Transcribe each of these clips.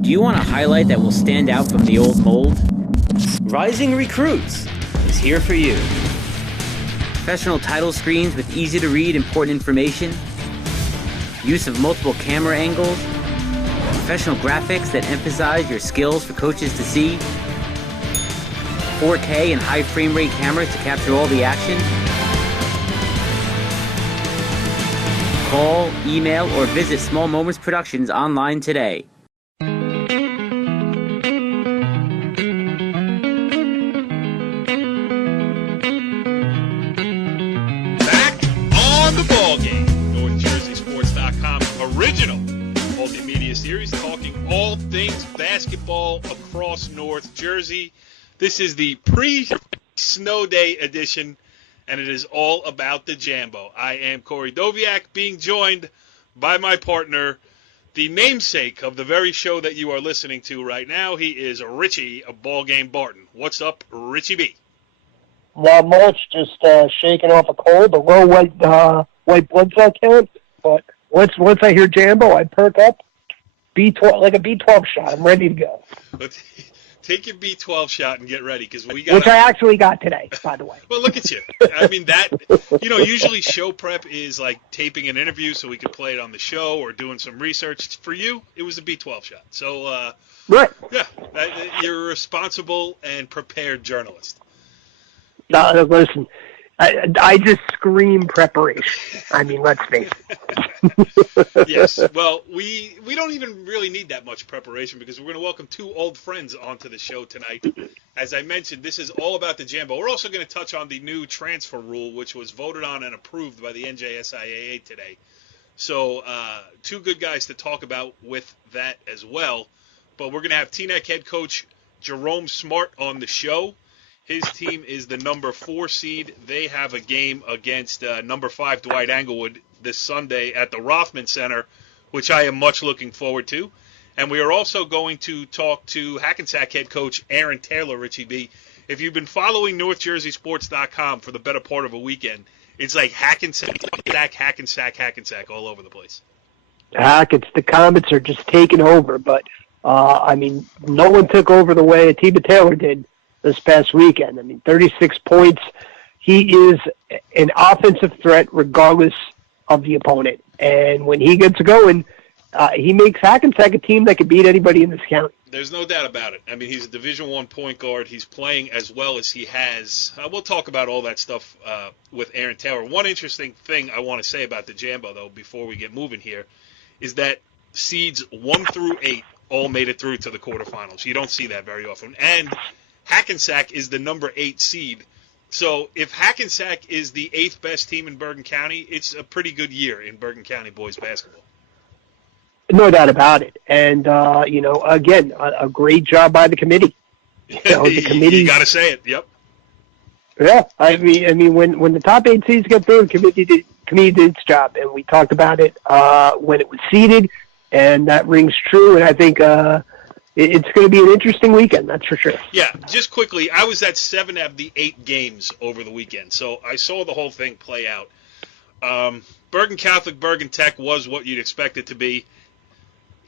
Do you want a highlight that will stand out from the old mold? Rising Recruits is here for you. Professional title screens with easy-to-read important information, use of multiple camera angles, professional graphics that emphasize your skills for coaches to see, 4K and high frame rate cameras to capture all the action. Call, email, or visit Small Moments Productions online today. Original multimedia series talking all things basketball across North Jersey. This is the pre-snow day edition, and it is all about the Jambo. I am Corey Doviak, being joined by my partner, the namesake of the very show that you are listening to right now. He is Richie Ballgame Barton. What's up, Richie B? Not much, just shaking off a cold, a low white blood cell count, but once I hear Jambo, I perk up, B12 like a B12 shot. I'm ready to go. Take your B12 shot and get ready, because we got. Which I actually got today, by the way. Well, look at you. I mean, usually show prep is like taping an interview so we could play it on the show or doing some research. For you, it was a B12 shot. So, right. Yeah, you're a responsible and prepared journalist. Listen. I just scream preparation. I mean, let's face it. Yes. Well, we don't even really need that much preparation, because we're going to welcome two old friends onto the show tonight. As I mentioned, this is all about the Jambo. We're also going to touch on the new transfer rule, which was voted on and approved by the NJSIAA today. So two good guys to talk about with that as well. But we're going to have Teaneck head coach Jerome Smart on the show. His team is the number 4 seed. They have a game against number 5 Dwight Englewood this Sunday at the Rothman Center, which I am much looking forward to. And we are also going to talk to Hackensack head coach Aaron Taylor, Richie B. If you've been following NorthJerseySports.com for the better part of a weekend, it's like Hackensack all over the place. The Comets are just taking over, but I mean, no one took over the way Atiba Taylor did this past weekend. I mean, 36 points. He is an offensive threat regardless of the opponent. And when he gets going, he makes Hackensack a team that can beat anybody in this county. There's no doubt about it. I mean, he's a Division I point guard. He's playing as well as he has. We'll talk about all that stuff with Aaron Taylor. One interesting thing I want to say about the Jambo, though, before we get moving here, is that seeds 1 through 8 all made it through to the quarterfinals. You don't see that very often. And Hackensack is the number 8 seed. So if Hackensack is the 8th best team in Bergen County, it's a pretty good year in Bergen County boys basketball. No doubt about it. And, again, a great job by the committee. The committee. You got to say it. Yep. Yeah. I mean, when the top 8 seeds get through, the committee did its job. And we talked about it when it was seeded, and that rings true. And I think it's going to be an interesting weekend, that's for sure. Yeah, just quickly, I was at 7 of the 8 games over the weekend, so I saw the whole thing play out. Bergen Catholic, Bergen Tech was what you'd expect it to be.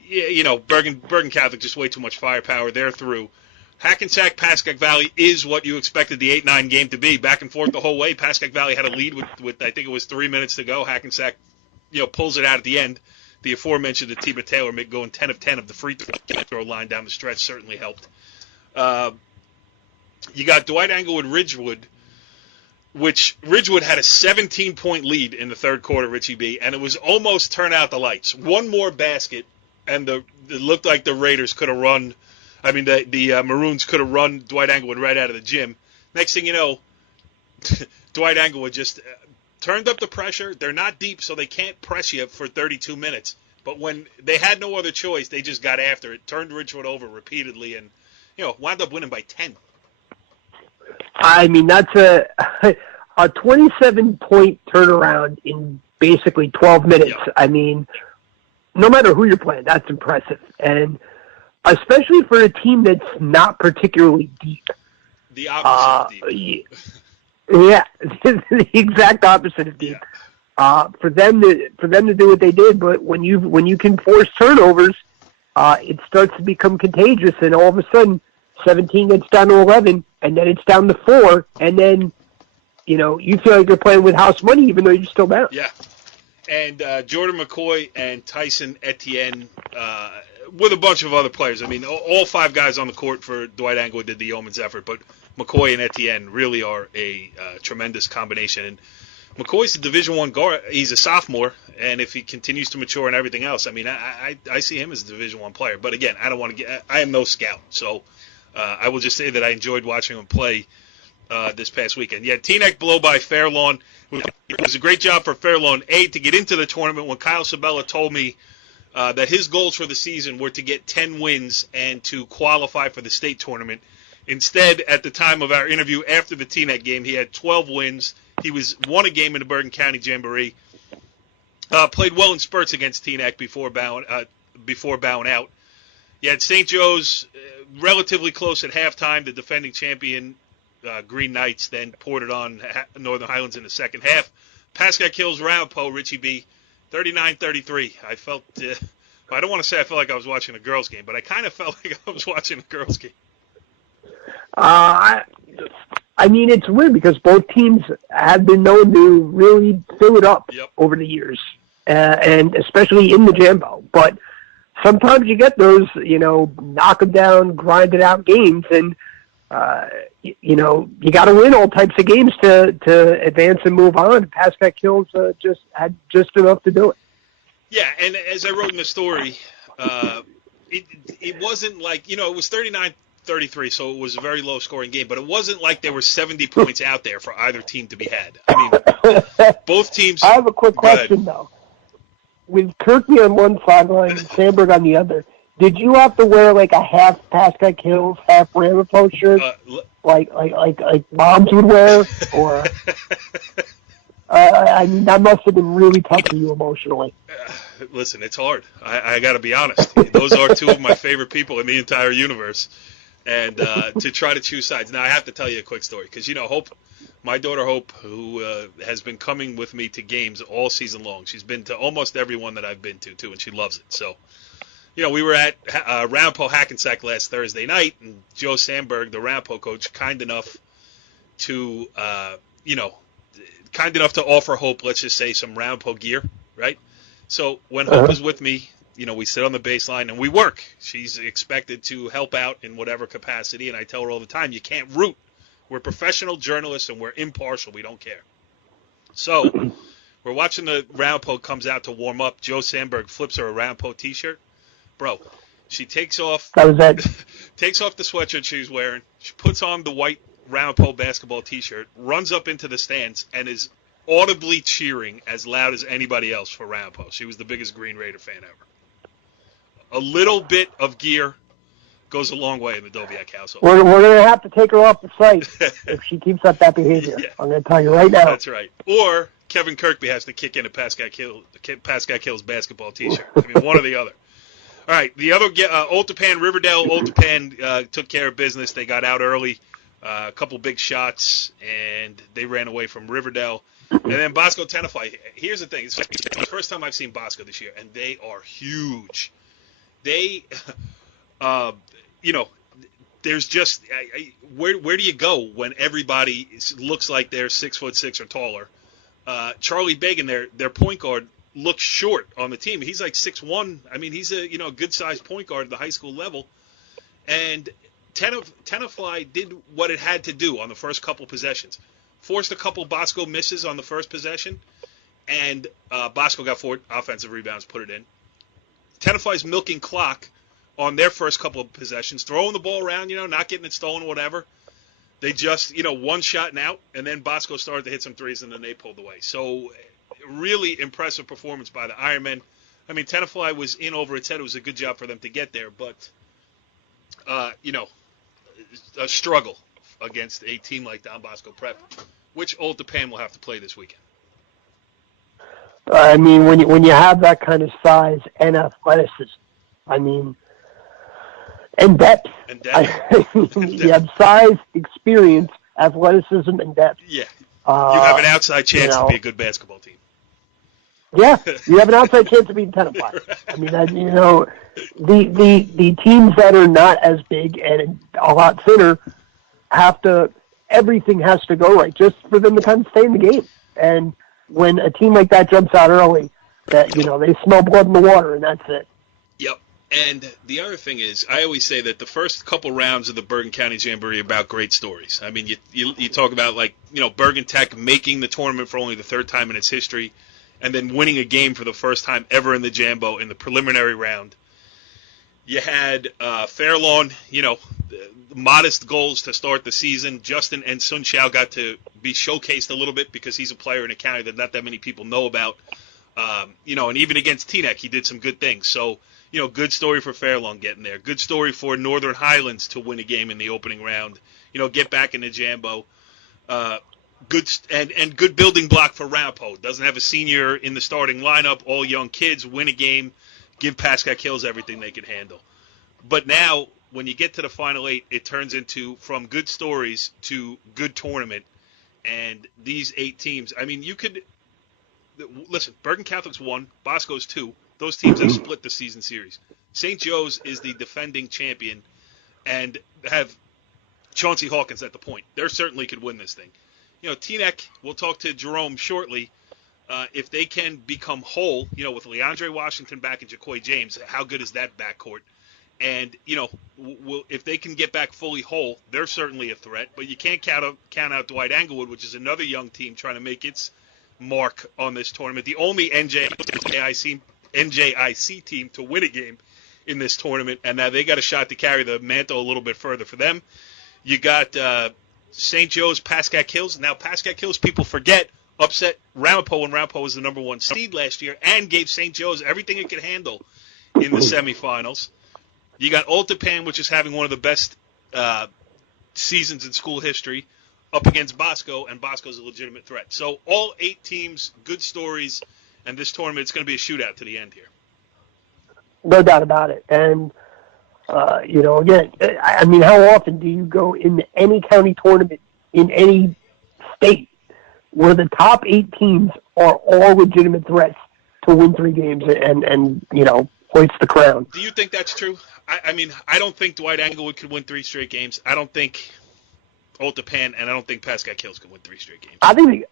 Bergen Catholic, just way too much firepower. They're through. Hackensack, Pascack Valley is what you expected the 8-9 game to be. Back and forth the whole way. Pascack Valley had a lead with I think it was 3 minutes to go. Hackensack, pulls it out at the end. The aforementioned Atiba Taylor going 10 of 10 of the free throw line down the stretch certainly helped. You got Dwight Englewood Ridgewood, which Ridgewood had a 17-point lead in the third quarter, Richie B, and it was almost turn out the lights. One more basket, and it looked like the Raiders could have run. I mean, the Maroons could have run Dwight Englewood right out of the gym. Next thing you know, Dwight Englewood just turned up the pressure. They're not deep, so they can't press you for 32 minutes. But when they had no other choice, they just got after it, turned Ridgewood over repeatedly, and wound up winning by 10. I mean, that's a 27-point turnaround in basically 12 minutes. Yeah. I mean, no matter who you're playing, that's impressive. And especially for a team that's not particularly deep. The opposite of deep. Yeah, the exact opposite of deep. Yeah. For them to do what they did, but when you can force turnovers, it starts to become contagious, and all of a sudden, 17 gets down to 11, and then it's down to 4, and then, you feel like you're playing with house money even though you're still down. Yeah. And Jordan McCoy and Tyson Etienne, with a bunch of other players. I mean, all 5 guys on the court for Dwight Angler did the yeoman's effort, but McCoy and Etienne really are a tremendous combination. And McCoy's a Division I guard. He's a sophomore, and if he continues to mature and everything else, I mean, I see him as a Division I player. But again, I am no scout, so I will just say that I enjoyed watching him play this past weekend. Yeah, Teaneck blow by Fairlawn. It was a great job for Fairlawn, to get into the tournament when Kyle Sabella told me that his goals for the season were to get 10 wins and to qualify for the state tournament. Instead, at the time of our interview after the Teaneck game, he had 12 wins. He won a game in the Bergen County Jamboree. Played well in spurts against Teaneck before bowing out. You had St. Joe's relatively close at halftime. The defending champion, Green Knights, then poured it on Northern Highlands in the second half. Pascack Hills Ramapo, Richie B, 39-33. I felt, I don't want to say I felt like I was watching a girls' game, but I kind of felt like I was watching a girls' game. I mean, it's weird because both teams have been known to really fill it up over the years, and especially in the Jambo. But sometimes you get those, knock them down, grind it out games, and you got to win all types of games to advance and move on. Pascack Hills just had just enough to do it. Yeah, and as I wrote in the story, it wasn't like, it was 39-33, so it was a very low-scoring game, but it wasn't like there were 70 points out there for either team to be had. I mean, both teams... I have a quick question, though. With Kirky on one sideline and Sandberg on the other, did you have to wear like a half Pascack Hills, half Ramapo shirt, like moms would wear? Or I mean, that must have been really tough for you emotionally. Listen, it's hard. I got to be honest. Those are 2 of my favorite people in the entire universe. And to try to choose sides. Now, I have to tell you a quick story because, Hope, my daughter Hope, who has been coming with me to games all season long. She's been to almost every one that I've been to, too, and she loves it. So, we were at Ramapo Hackensack last Thursday night, and Joe Sandberg, the Ramapo coach, kind enough to offer Hope, let's just say, some Ramapo gear, right? So when Hope is with me, we sit on the baseline and we work. She's expected to help out in whatever capacity, and I tell her all the time, you can't root. We're professional journalists and we're impartial. We don't care. So we're watching the Ramapo comes out to warm up. Joe Sandberg flips her a Ramapo T-shirt. Bro, she takes off the sweatshirt she was wearing. She puts on the white Ramapo basketball T-shirt, runs up into the stands, and is audibly cheering as loud as anybody else for Ramapo. She was the biggest Green Raider fan ever. A little bit of gear goes a long way in the Doviak household. We're going to have to take her off the site if she keeps up that behavior. Yeah. I'm going to tell you right now. That's right. Or Kevin Kirkby has to kick in a Pascack Hills basketball T-shirt. I mean, one or the other. All right, the other Oltapan, Riverdale. Oltapan took care of business. They got out early, a couple big shots, and they ran away from Riverdale. And then Bosco Tenafly. Here's the thing. It's the first time I've seen Bosco this year, and they are huge. They, there's just where do you go when everybody looks like they're 6'6" or taller? Charlie Bagan, their point guard, looks short on the team. He's like 6'1". I mean, he's a good-sized point guard at the high school level. And Tenafly did what it had to do on the first couple possessions. Forced a couple Bosco misses on the first possession, and Bosco got 4 offensive rebounds, put it in. Tenafly's milking clock on their first couple of possessions, throwing the ball around, not getting it stolen, whatever. They just, one shot and out, and then Bosco started to hit some threes, and then they pulled away. So really impressive performance by the Ironmen. I mean, Tenafly was in over its head. It was a good job for them to get there, but, a struggle against a team like Don Bosco Prep, which Old Japan will have to play this weekend. I mean, when you have that kind of size and athleticism, I mean, and depth. You have size, experience, athleticism, and depth. Yeah. You have an outside chance to be a good basketball team. Yeah, you have an outside chance of being 10-5. I mean, the teams that are not as big and a lot thinner everything has to go right just for them to kind of stay in the game. And when a team like that jumps out early, that they smell blood in the water, and that's it. Yep. And the other thing is, I always say that the first couple rounds of the Bergen County Jamboree are about great stories. I mean, you talk about, Bergen Tech making the tournament for only the third time in its history, and then winning a game for the first time ever in the Jambo in the preliminary round. You had Fair Lawn, modest goals to start the season. Justin and Sun Xiao got to be showcased a little bit because he's a player in a county that not that many people know about. And even against Teaneck, he did some good things. So, good story for Fair Lawn getting there. Good story for Northern Highlands to win a game in the opening round. Get back in the Jambo. Good building block for Ramapo. Doesn't have a senior in the starting lineup. All young kids, win a game. Give Pascack Hills everything they can handle. But now, when you get to the Final Eight, it turns into from good stories to good tournament. And these 8 teams, I mean, you could – listen, Bergen Catholic's 1, Bosco's 2. Those teams have split the season series. St. Joe's is the defending champion and have Chauncey Hawkins at the point. They certainly could win this thing. Teaneck, we'll talk to Jerome shortly. If they can become whole, with Leandre Washington back and Jacoy James, how good is that backcourt? And, if they can get back fully whole, they're certainly a threat. But you can't count out Dwight Englewood, which is another young team trying to make its mark on this tournament. The only NJIC team to win a game in this tournament. And now they got a shot to carry the mantle a little bit further for them. You got St. Joe's, Pascack Hills. Now, Pascack Hills, people forget, upset Ramapo when Ramapo was the number 1 seed last year and gave St. Joe's everything it could handle in the semifinals. You got Oltapan, which is having one of the best seasons in school history, up against Bosco, and Bosco's a legitimate threat. So all 8 teams, good stories, and this tournament, it's going to be a shootout to the end here. No doubt about it. And, again, I mean, how often do you go into any county tournament in any state where the top 8 teams are all legitimate threats to win 3 games and hoist the crown? Do you think that's true? I mean, I don't think Dwight Englewood could win 3 straight games. I don't think Oltapan, and I don't think Pascack Hills could win 3 straight games. I think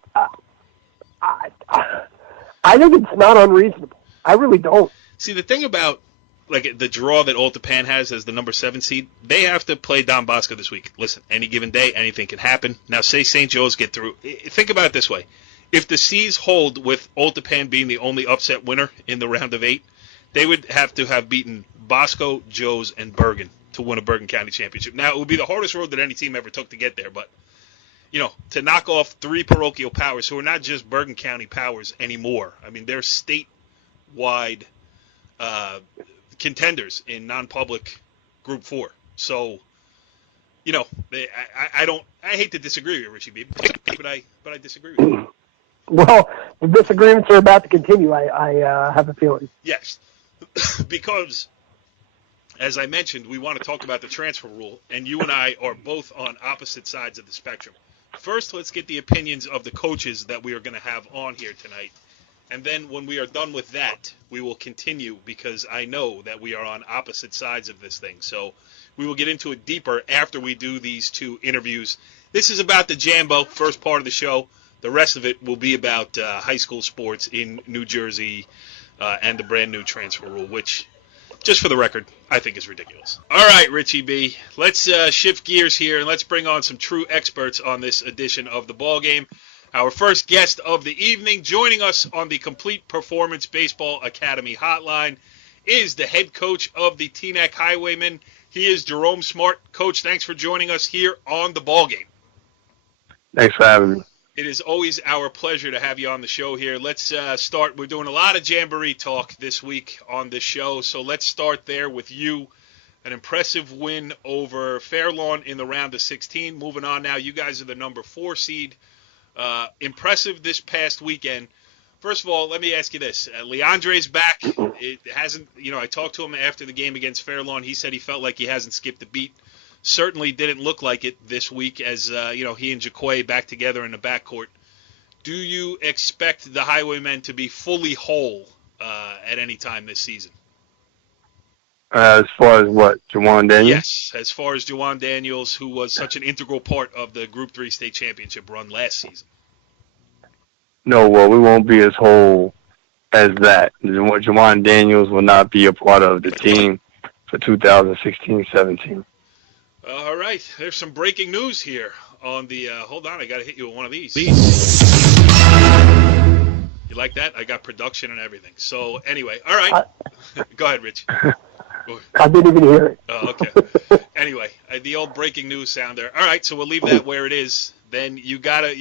it's not unreasonable. I really don't. See, the thing about the draw that Oltapan has as the number 7 seed, they have to play Don Bosco this week. Listen, any given day, anything can happen. Now, say St. Joe's get through. Think about it this way. If the C's hold with Oltapan being the only upset winner in the round of 8, they would have to have beaten Bosco, Joe's, and Bergen to win a Bergen County championship. Now, it would be the hardest road that any team ever took to get there, but, to knock off 3 parochial powers who are not just Bergen County powers anymore. I mean, they're statewide contenders in non-public Group 4. So, I hate to disagree with you, Richie B, but I disagree with you. Well, the disagreements are about to continue, I have a feeling. Yes, because, as I mentioned, we want to talk about the transfer rule, and you and I are both on opposite sides of the spectrum. First, let's get the opinions of the coaches that we are going to have on here tonight. And then when we are done with that, we will continue because I know that we are on opposite sides of this thing. So we will get into it deeper after we do these 2 interviews. This is about the Jambo, first part of the show. The rest of it will be about high school sports in New Jersey and the brand new transfer rule, which, just for the record, I think is ridiculous. All right, Richie B, let's shift gears here and let's bring on some true experts on this edition of the Ballgame. Our first guest of the evening, joining us on the Complete Performance Baseball Academy hotline, is the head coach of the Teaneck Highwaymen. He is Jerome Smart. Coach, thanks for joining us here on the Ballgame. Thanks for having me. It is always our pleasure to have you on the show here. Let's start. We're doing a lot of Jamboree talk this week on this show, so let's start there with you. An impressive win over Fairlawn in the round of 16. Moving on now, you guys are the number 4 seed. Impressive this past weekend. First of all, let me ask you this. Leandre's back. It hasn't, I talked to him after the game against Fairlawn. He said he felt like he hasn't skipped a beat. Certainly didn't look like it this week as, he and Jacoy back together in the backcourt. do you expect the Highwaymen to be fully whole at any time this season? As far as what, Jawuan Daniels? Yes, as far as Jawuan Daniels, who was such an integral part of the Group 3 state championship run last season. No, well, we won't be as whole as that. Jawuan Daniels will not be a part of the team for 2016-17. All right, there's some breaking news here on the. Hold on, I got to hit you with one of these. You like that? I got production and everything. So anyway, all right. Go ahead, Rich. I didn't even hear it. Oh, okay. Anyway, the old breaking news sounder. All right, so we'll leave that where it is. Then you're gonna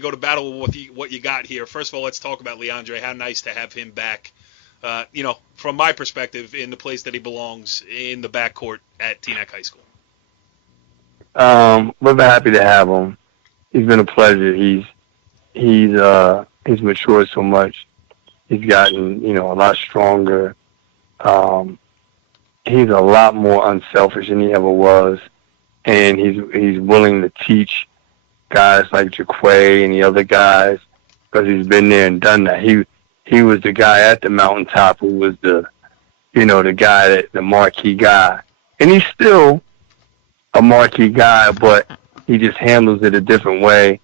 go to battle with what you got here. First of all, let's talk about Leandre. How nice to have him back. From my perspective, in the place that he belongs in the backcourt at Teaneck High School. We're happy to have him. He's been a pleasure. He's matured so much. He's gotten a lot stronger. He's a lot more unselfish than he ever was, and he's willing to teach guys like Jaquay and the other guys because he's been there and done that. He was the guy at the mountaintop who was the guy, the marquee guy, and he's still a marquee guy, but he just handles it a different way.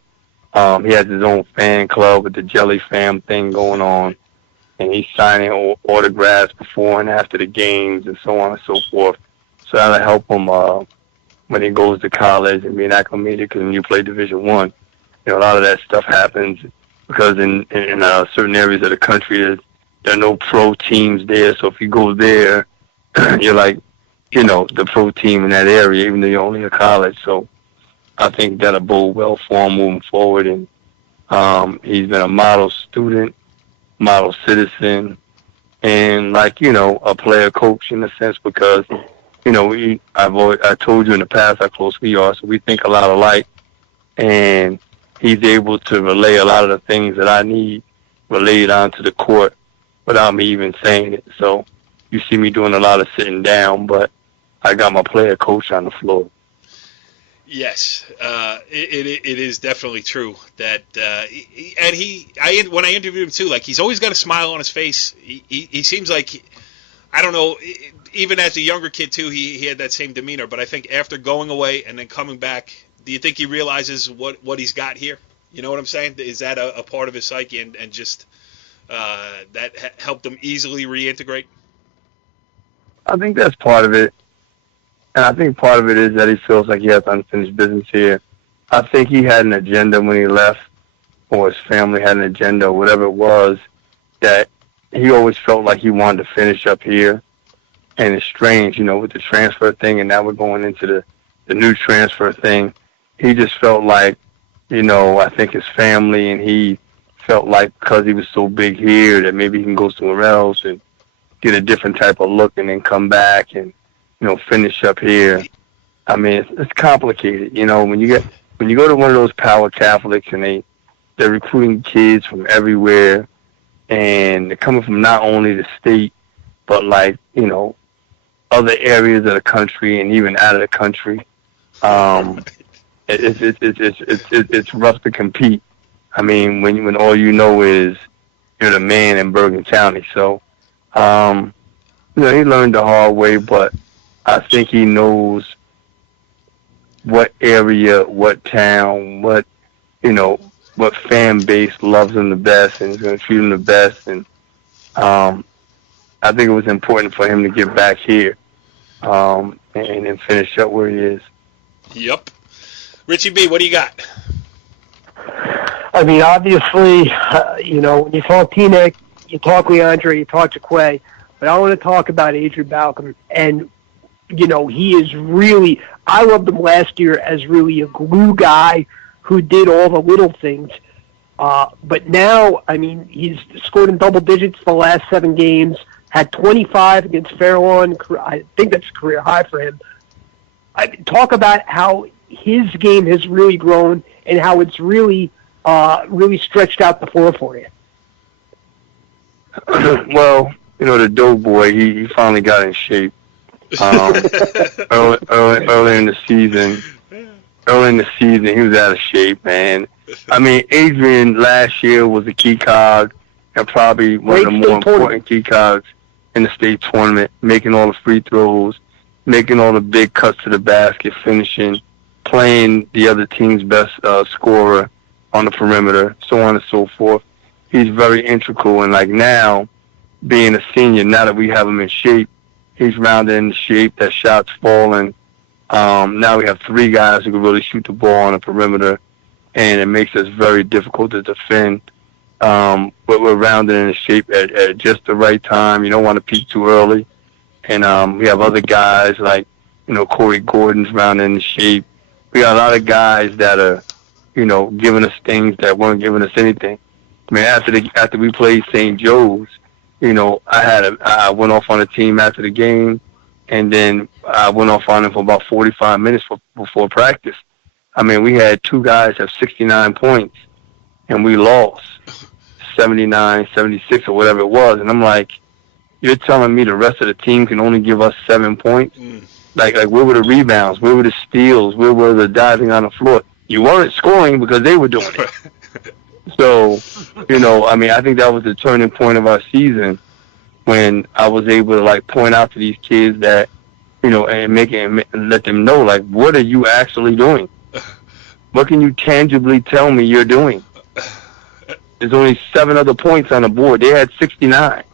He has his own fan club with the Jelly Fam thing going on, and he's signing autographs before and after the games and so on and so forth. So that'll help him when he goes to college and being acclimated, because when you play Division I, a lot of that stuff happens because in certain areas of the country there are no pro teams there. So if you go there, you're like, the pro team in that area, even though you're only a college. So I think that'll bode well for him moving forward. And he's been a model student, model citizen, and a player coach in a sense, because I told you in the past how close we are, so we think a lot alike, and he's able to relay a lot of the things that I need relayed onto the court without me even saying it. So you see me doing a lot of sitting down, but I got my player coach on the floor. Yes, it is definitely true that, and when I interviewed him too, he's always got a smile on his face. He seems like, I don't know, even as a younger kid too, he had that same demeanor. But I think after going away and then coming back, do you think he realizes what he's got here? You know what I'm saying? Is that a part of his psyche and just that helped him easily reintegrate? I think that's part of it. And I think part of it is that he feels like he has unfinished business here. I think he had an agenda when he left, or his family had an agenda, or whatever it was, that he always felt like he wanted to finish up here. And it's strange, with the transfer thing, and now we're going into the new transfer thing. He just felt like, I think his family, and he felt like because he was so big here that maybe he can go somewhere else and get a different type of look and then come back and, finish up here. I mean, it's complicated. When you go to one of those power Catholics and they're recruiting kids from everywhere, and they're coming from not only the state, but other areas of the country and even out of the country. It's rough to compete. I mean, when all you know is you're the man in Bergen County. So, he learned the hard way, but I think he knows what area, what town, what fan base loves him the best and is going to treat him the best. And I think it was important for him to get back here and finish up where he is. Yep. Richie B, what do you got? I mean, obviously, when you talk Teaneck, you talk Leandre, you talk Jaquay, but I want to talk about Adrian Ballgame. And, he is really, I loved him last year as really a glue guy who did all the little things. But now, I mean, he's scored in double digits the last 7 games, had 25 against Fairlawn. I think that's a career high for him. Talk about how his game has really grown and how it's really stretched out the floor for you. Well, the dope boy, he finally got in shape. Early in the season, he was out of shape, man. I mean, Adrian last year was a key cog and probably one of the more important key cogs in the state tournament, making all the free throws, making all the big cuts to the basket, finishing, playing the other team's best scorer on the perimeter, so on and so forth. He's very integral, and like now, being a senior, now that we have him in shape, he's rounded in shape, that shot's falling. Now we have 3 guys who can really shoot the ball on the perimeter, and it makes us very difficult to defend. But we're rounded in shape at just the right time. You don't want to peak too early. And we have other guys like, Corey Gordon's rounded in shape. We got a lot of guys that are, giving us things that weren't giving us anything. I mean, after we played St. Joe's, I went off on a team after the game, and then I went off on them for about 45 minutes before practice. I mean, we had 2 guys have 69 points, and we lost 79, 76, or whatever it was. And I'm like, you're telling me the rest of the team can only give us 7 points? Like where were the rebounds? Where were the steals? Where were the diving on the floor? You weren't scoring because they were doing it. So, I mean, I think that was the turning point of our season when I was able to, point out to these kids that, and let them know, what are you actually doing? What can you tangibly tell me you're doing? There's only 7 other points on the board. They had 69.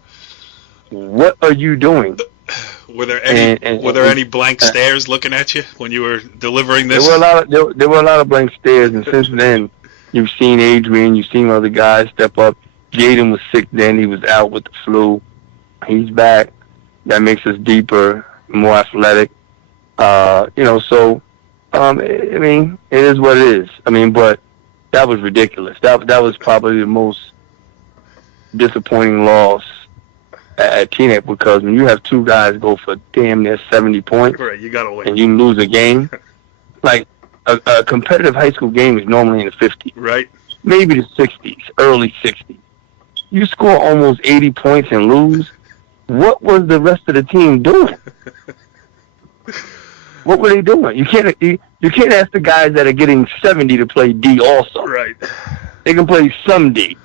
What are you doing? Were there any blank stares looking at you when you were delivering this? There were a lot of blank stares, and since then, you've seen Adrian, you've seen other guys step up. Jaden was sick then; he was out with the flu. He's back. That makes us deeper, more athletic. So I mean, it is what it is. I mean, but that was ridiculous. That was probably the most disappointing loss at Teaneck, because when you have 2 guys go for damn near 70 points, right, you gotta win, and you lose a game, a competitive high school game is normally in the 50s, right? Maybe the 60s, early 60s. You score almost 80 points and lose. What was the rest of the team doing? What were they doing? You can't ask the guys that are getting 70 to play D also. Right. They can play some D.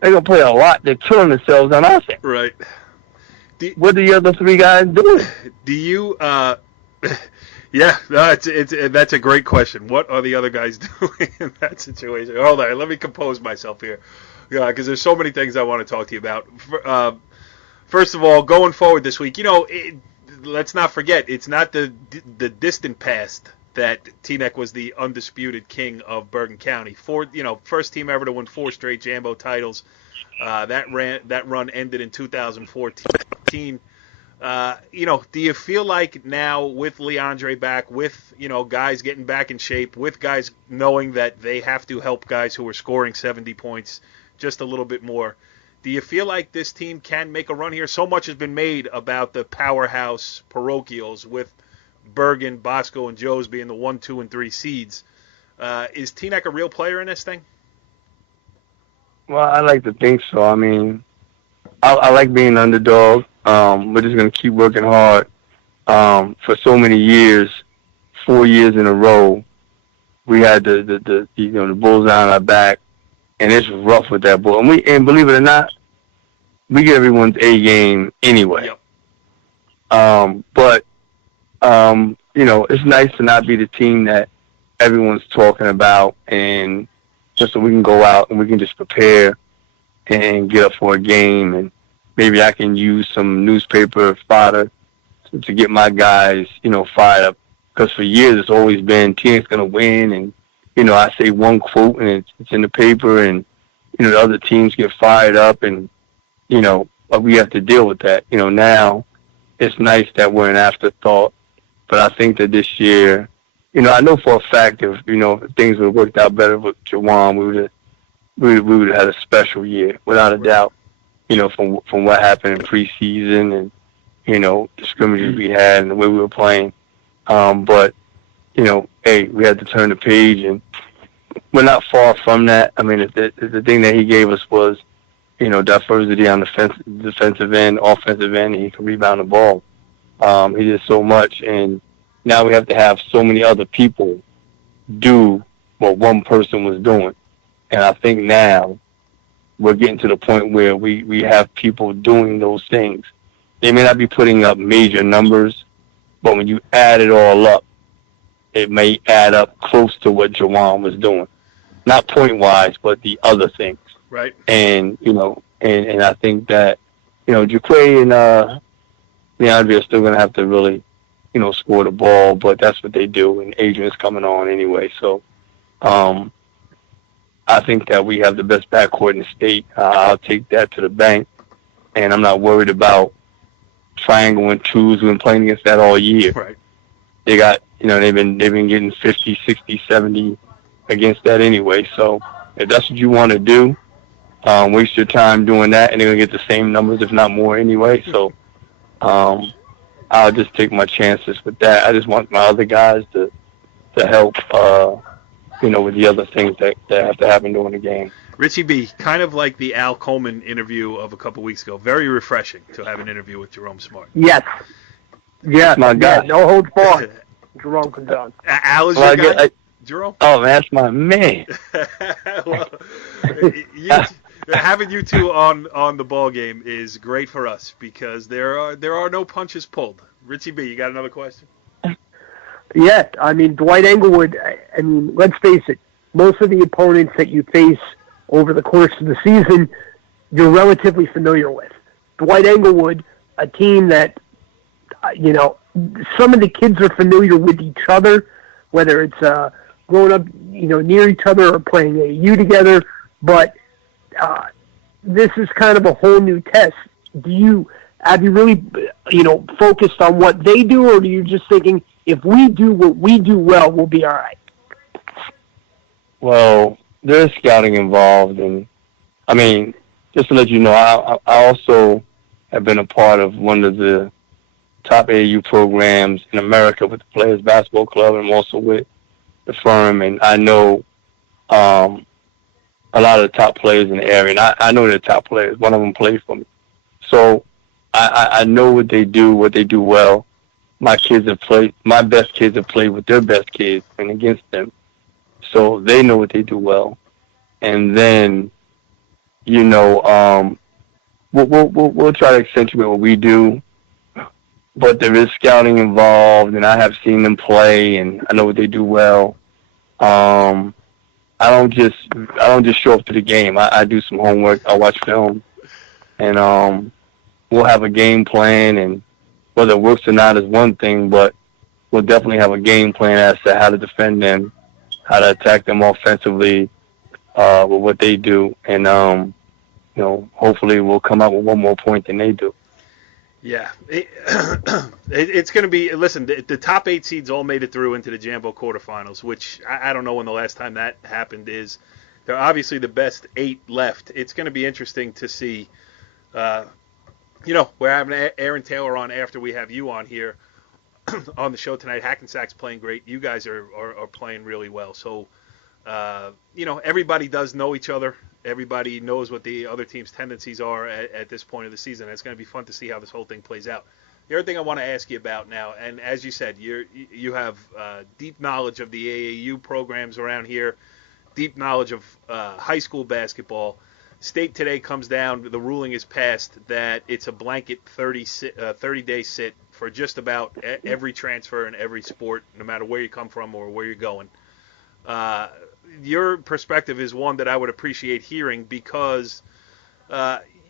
They can play a lot. They're killing themselves on offense. Right. What are the other 3 guys doing? Do you? Yeah, that's a great question. What are the other guys doing in that situation? Hold on, let me compose myself here, because there's so many things I want to talk to you about. First of all, going forward this week, let's not forget, it's not the distant past that Teaneck was the undisputed king of Bergen County. First team ever to win 4 straight Jambo titles. That run ended in 2014. Do you feel like now with Leandre back, with guys getting back in shape, with guys knowing that they have to help guys who are scoring 70 points just a little bit more, do you feel like this team can make a run here? So much has been made about the powerhouse parochials, with Bergen, Bosco, and Joe's being the 1, 2, and 3 seeds. Is Teaneck a real player in this thing? Well, I like to think so. I mean, I like being an underdog. We're just going to keep working hard. For so many years, 4 years in a row, we had the bullseye on our back, and it's rough with that bull. And believe it or not, we get everyone's A game anyway. Yep. But it's nice to not be the team that everyone's talking about, and just so we can go out and we can just prepare and get up for a game, and maybe I can use some newspaper fodder to get my guys, fired up. Because for years it's always been Teaneck's going to win, and I say one quote and it's in the paper, and the other teams get fired up, and but we have to deal with that. Now it's nice that we're an afterthought, but I think that this year, I know for a fact if things would have worked out better with Jawuan, we would have had a special year without a doubt. From what happened in preseason and the scrimmages we had and the way we were playing. But hey, we had to turn the page, and we're not far from that. I mean, the thing that he gave us was, diversity on the defensive end, offensive end, and he can rebound the ball. He did so much, and now we have to have so many other people do what one person was doing. And I think now we're getting to the point where we have people doing those things. They may not be putting up major numbers, but when you add it all up, it may add up close to what Jawuan was doing. Not point-wise, but the other things. Right. And, and I think that, Jaquay and DeAndre are still going to have to really, score the ball, but that's what they do, and Adrian's coming on anyway. So I think that we have the best backcourt in the state. I'll take that to the bank, and I'm not worried about triangle and twos. We've been playing against that all year. Right. They got, they've been getting 50, 60, 70 against that anyway. So if that's what you want to do, waste your time doing that, and they're going to get the same numbers, if not more anyway. So I'll just take my chances with that. I just want my other guys to help, with the other things that have to happen during the game. Richie B, kind of like the Al Coleman interview of a couple weeks ago. Very refreshing to have an interview with Jerome Smart. Yes. Yeah, my guy. No holds barred. Jerome comes on. Al is your guy? Jerome? Oh, man, that's my man. Well, having you two on the ball game is great for us because there are no punches pulled. Richie B, you got another question? Yeah, Dwight Englewood, let's face it, most of the opponents that you face over the course of the season, you're relatively familiar with. Dwight Englewood, a team that, some of the kids are familiar with each other, whether it's growing up, near each other or playing AAU together, but this is kind of a whole new test. Have you really, focused on what they do, or are you just thinking, if we do what we do well, we'll be all right? Well, there's scouting involved, and just to let you know, I also have been a part of one of the top AAU programs in America with the Players Basketball Club, and I'm also with the firm, and I know a lot of the top players in the area, and I know they're top players. One of them plays for me. So I know what they do well. My best kids have played with their best kids and against them. So they know what they do well. And then, we'll try to accentuate what we do. But there is scouting involved, and I have seen them play, and I know what they do well. I don't just show up to the game. I do some homework. I watch film, and we'll have a game plan, and whether it works or not is one thing, but we'll definitely have a game plan as to how to defend them, how to attack them offensively with what they do, and hopefully we'll come out with one more point than they do. Yeah, it's going to be. Listen, the top 8 seeds all made it through into the Jambo quarterfinals, which I don't know when the last time that happened is. They're obviously the best 8 left. It's going to be interesting to see. We're having Aaron Taylor on after we have you on here on the show tonight. Hackensack's playing great. You guys are playing really well. So, everybody does know each other. Everybody knows what the other team's tendencies are at this point of the season. It's going to be fun to see how this whole thing plays out. The other thing I want to ask you about now, and as you said, you have deep knowledge of the AAU programs around here, deep knowledge of high school basketball. State today comes down, the ruling is passed that it's a blanket 30-day sit for just about every transfer in every sport, no matter where you come from or where you're going. Your perspective is one that I would appreciate hearing because,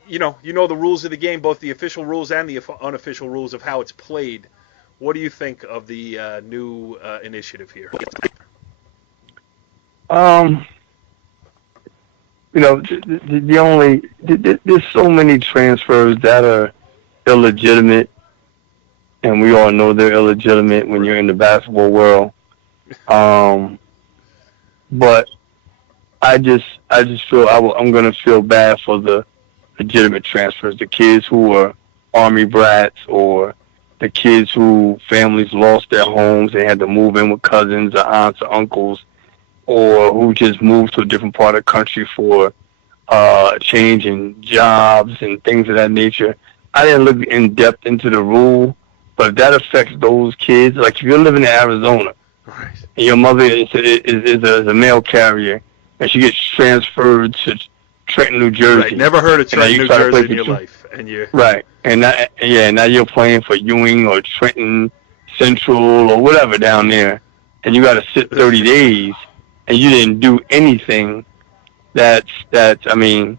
you know the rules of the game, both the official rules and the unofficial rules of how it's played. What do you think of the new initiative here? There's so many transfers that are illegitimate, and we all know they're illegitimate when you're in the basketball world. But I just feel I'm going to feel bad for the legitimate transfers, the kids who are Army brats or the kids who families lost their homes and had to move in with cousins or aunts or uncles, or who just moved to a different part of the country for change in jobs and things of that nature. I didn't look in depth into the rule, but if that affects those kids, like if you're living in Arizona, right, and your mother is a mail carrier, and she gets transferred to Trenton, New Jersey. Right. Never heard of Trenton, New Jersey in your life, and you. Right, and now you're playing for Ewing or Trenton Central or whatever down there, and you got to sit 30 days, and you didn't do anything. That's I mean,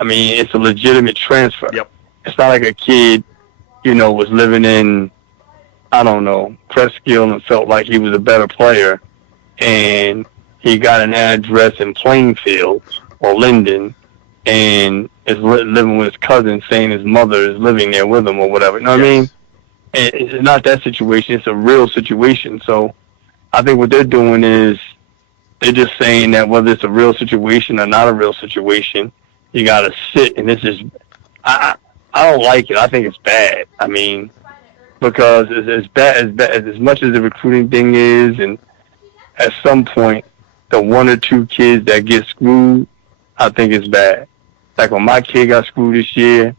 it's a legitimate transfer. Yep. It's not like a kid, was living in, I don't know, Presskill and felt like he was a better player, and he got an address in Plainfield or Linden, and is living with his cousin, saying his mother is living there with him or whatever. You know what I mean? And it's not that situation. It's a real situation. So I think what they're doing is they're just saying that whether it's a real situation or not a real situation, you got to sit. And this is, I don't like it. I think it's bad. I mean, because as much as the recruiting thing is, and at some point, the one or two kids that get screwed, I think it's bad. Like when my kid got screwed this year,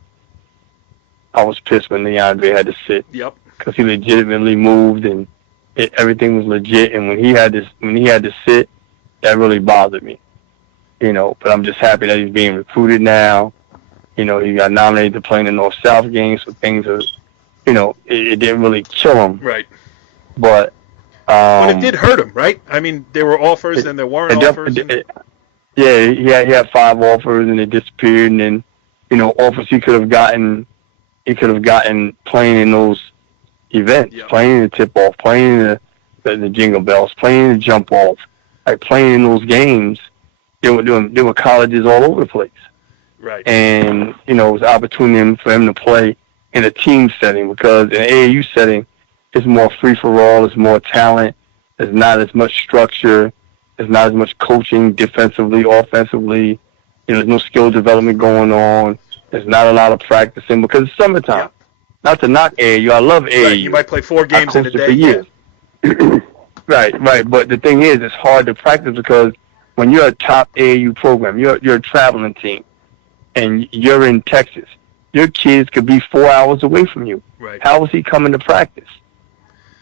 I was pissed when Leandre had to sit. Yep. Because he legitimately moved and everything was legit. And when he had to sit, that really bothered me. But I'm just happy that he's being recruited now. He got nominated to play in the North-South game, so things are, it didn't really kill him. Right. But it did hurt him, right? I mean, there were offers and there weren't offers. Yeah, he had 5 offers and they disappeared, and then, offers he could have gotten playing in those events, playing in the tip-off, playing in the jingle bells, playing in the jump-off, like playing in those games. There were colleges all over the place. Right. And, it was an opportunity for him to play in a team setting, because in an AAU setting, it's more free-for-all, it's more talent, there's not as much structure, there's not as much coaching defensively, offensively, there's no skill development going on, there's not a lot of practicing because it's summertime. Yeah. Not to knock AAU, I love AAU. Right, you might play 4 games in a day. For years. Right, but the thing is, it's hard to practice because when you're a top AAU program, you're a traveling team, and you're in Texas, your kids could be 4 hours away from you. Right. How is he coming to practice?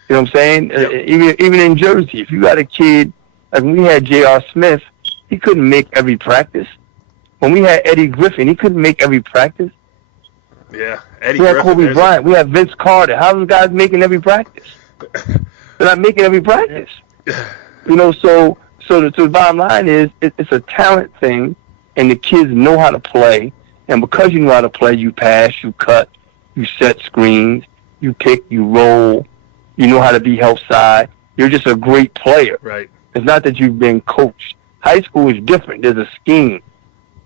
You know what I'm saying? Yep. Even in Jersey, if you got a kid, like when we had J.R. Smith, he couldn't make every practice. When we had Eddie Griffin, he couldn't make every practice. Yeah, Eddie We had Griffin, Kobe Bryant. We had Vince Carter. How are those guys making every practice? They're not making every practice. So the bottom line is it's a talent thing, and the kids know how to play. And because you know how to play, you pass, you cut, you set screens, you pick, you roll, you know how to be help side. You're just a great player. Right. It's not that you've been coached. High school is different. There's a scheme.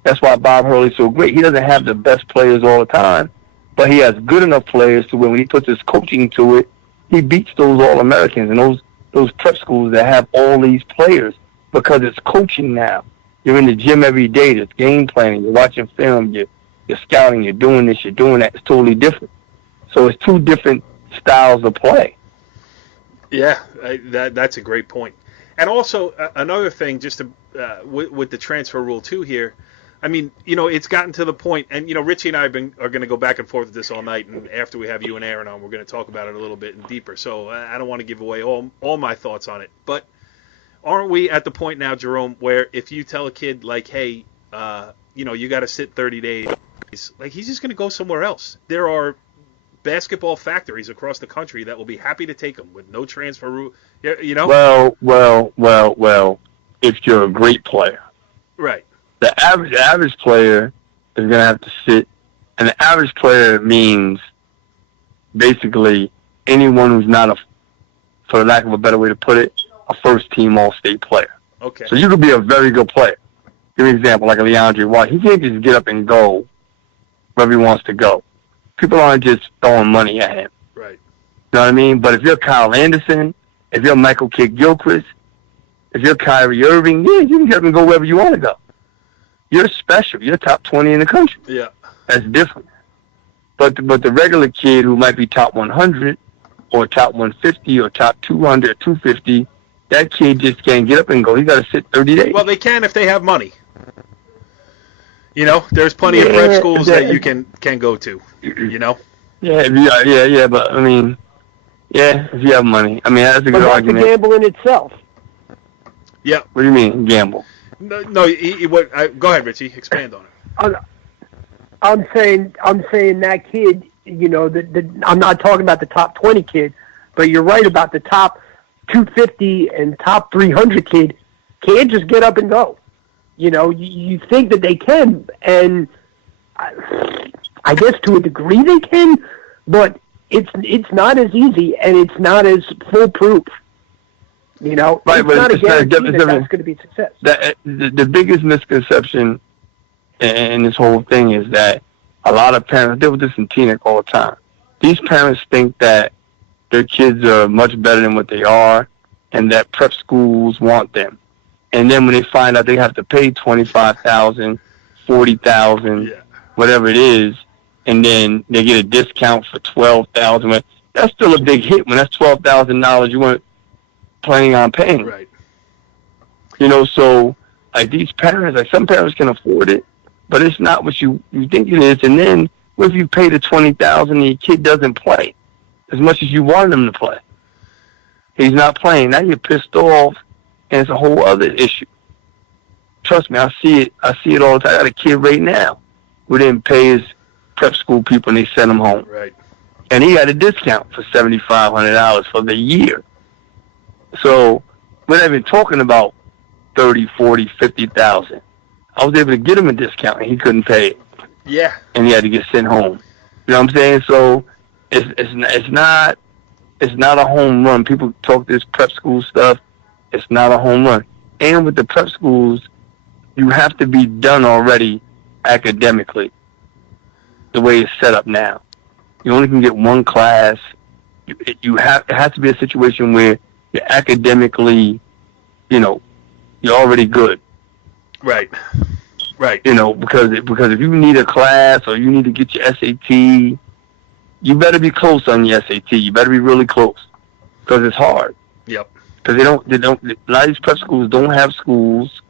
That's why Bob Hurley's so great. He doesn't have the best players all the time, but he has good enough players to where when he puts his coaching to it, he beats those All-Americans and those prep schools that have all these players because it's coaching now. You're in the gym every day. There's game planning. You're watching film. You're scouting. You're doing this. You're doing that. It's totally different. So it's 2 different styles of play. Yeah, that's a great point. And also another thing, just to, with the transfer rule too here. I mean, it's gotten to the point, and Richie and I are going to go back and forth with this all night. And after we have you and Aaron on, we're going to talk about it a litlittle bit and deeper. So I don't want to give away all my thoughts on it. But aren't we at the point now, Jerome, where if you tell a kid like, hey, you got to sit 30 days, like he's just going to go somewhere else. There are basketball factories across the country that will be happy to take him with no transfer rule. Well. If you're a great player, right? The average player is going to have to sit, and the average player means basically anyone who's not for lack of a better way to put it, a first-team All-State player. Okay. So you could be a very good player. Give me an example, like a Leandre White. He can't just get up and go wherever he wants to go. People aren't just throwing money at him. Right. You know what I mean? But if you're Kyle Anderson, if you're Michael Kidd-Gilchrist, if you're Kyrie Irving, yeah, you can get up and go wherever you want to go. You're special. You're top 20 in the country. Yeah. That's different. But the regular kid who might be top 100 or top 150 or top 200 or 250, that kid just can't get up and go. He got to sit 30 days. Well, they can if they have money. There's plenty of prep schools that you can go to. Yeah, but I mean, if you have money, I mean that's a good argument. That's a gamble in itself. Yeah. What do you mean gamble? No, go ahead, Richie. Expand on it. I'm saying that kid, you know, I'm not talking about the top 20 kid, but you're right about the top 250 and top 300 kid can't just get up and go. You know, you think that they can, and I guess to a degree they can, but it's not as easy, and it's not as foolproof. You know, right, it's not a guarantee that's going to be a success. The biggest misconception in this whole thing is that a lot of parents deal with this in Teaneck all the time. These parents think that their kids are much better than what they are, and that prep schools want them. And then when they find out they have to pay $25,000, $40,000, whatever it is, and then they get a discount for $12,000. That's still a big hit when that's $12,000 you weren't planning on paying. Right. You know, so like these parents, like some parents can afford it, but it's not what you think it is. And then what if you pay the $20,000 and your kid doesn't play as much as you wanted him to play? He's not playing. Now you're pissed off, and it's a whole other issue. Trust me, I see it all the time. I got a kid right now who didn't pay his prep school people, and they sent him home. Right. And he got a discount for $7,500 for the year. So we're not even talking about $30,000, $40,000, $50,000. I was able to get him a discount, and he couldn't pay it. Yeah. And he had to get sent home. You know what I'm saying? So it's not a home run. People talk this prep school stuff. It's not a home run. And with the prep schools, you have to be done already academically the way it's set up now. You only can get one class. It has to be a situation where you're academically, you know, you're already good. Right. Right. You know, because if you need a class or you need to get your SAT, you better be close on your SAT. You better be really close because it's hard. Yep. Because they don't. A lot of these prep schools don't have schools.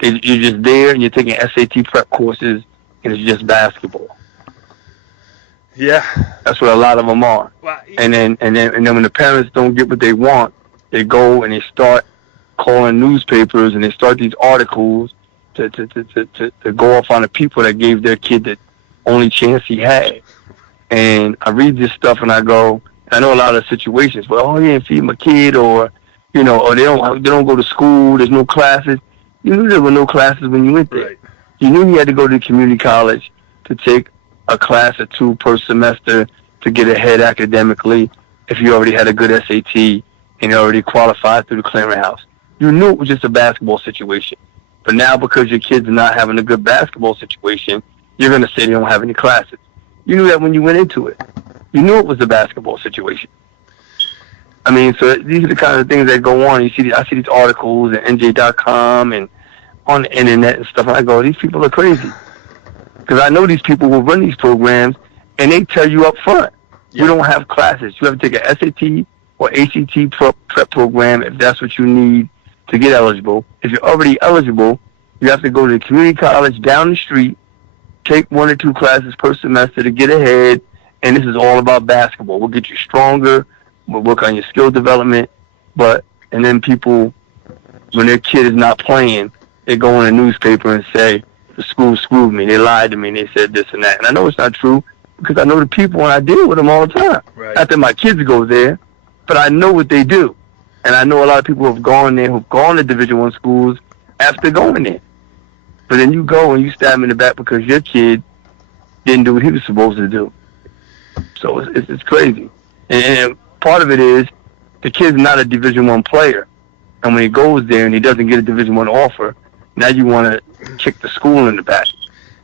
You're just there and you're taking SAT prep courses, and it's just basketball. Yeah. That's what a lot of them are. Well, and then when the parents don't get what they want, they go and they start calling newspapers and they start these articles to go off on the people that gave their kid the only chance he had. And I read this stuff and I go, I know a lot of situations, well, oh, he didn't feed my kid, or you know, or they don't go to school. There's no classes. You knew there were no classes when you went there. Right. You knew you had to go to community college to take a class or two per semester to get ahead academically if you already had a good SAT and you already qualified through the clearinghouse. You knew it was just a basketball situation. But now because your kid's not having a good basketball situation, you're going to say they don't have any classes. You knew that when you went into it. You knew it was a basketball situation. I mean, so these are the kind of things that go on. I see these articles at NJ.com and on the internet and stuff, and I go, these people are crazy. Because I know these people who run these programs, and they tell you up front, you don't have classes. You have to take an SAT or ACT prep program if that's what you need to get eligible. If you're already eligible, you have to go to the community college down the street, take 1 or 2 classes per semester to get ahead, and this is all about basketball. We'll get you stronger. We'll work on your skill development. And then people, when their kid is not playing, they go in a newspaper and say, the school screwed me. They lied to me. And they said this and that. And I know it's not true because I know the people and I deal with them all the time. Right. Not that my kids go there, but I know what they do. And I know a lot of people who have gone there, who've gone to Division I schools after going there. But then you go and you stab them in the back because your kid didn't do what he was supposed to do. So it's crazy. And part of it is the kid's not a Division I player. And when he goes there and he doesn't get a Division I offer, now you want to kick the school in the back.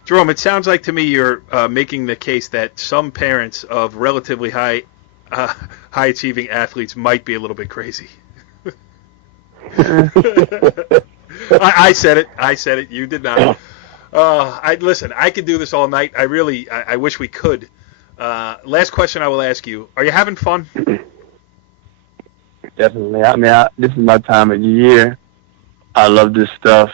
Jerome, it sounds like to me you're making the case that some parents of relatively high-achieving athletes might be a little bit crazy. I said it. You did not. Listen, I could do this all night. I wish we could. Last question I will ask you. Are you having fun? Definitely. I mean, this is my time of the year. I love this stuff.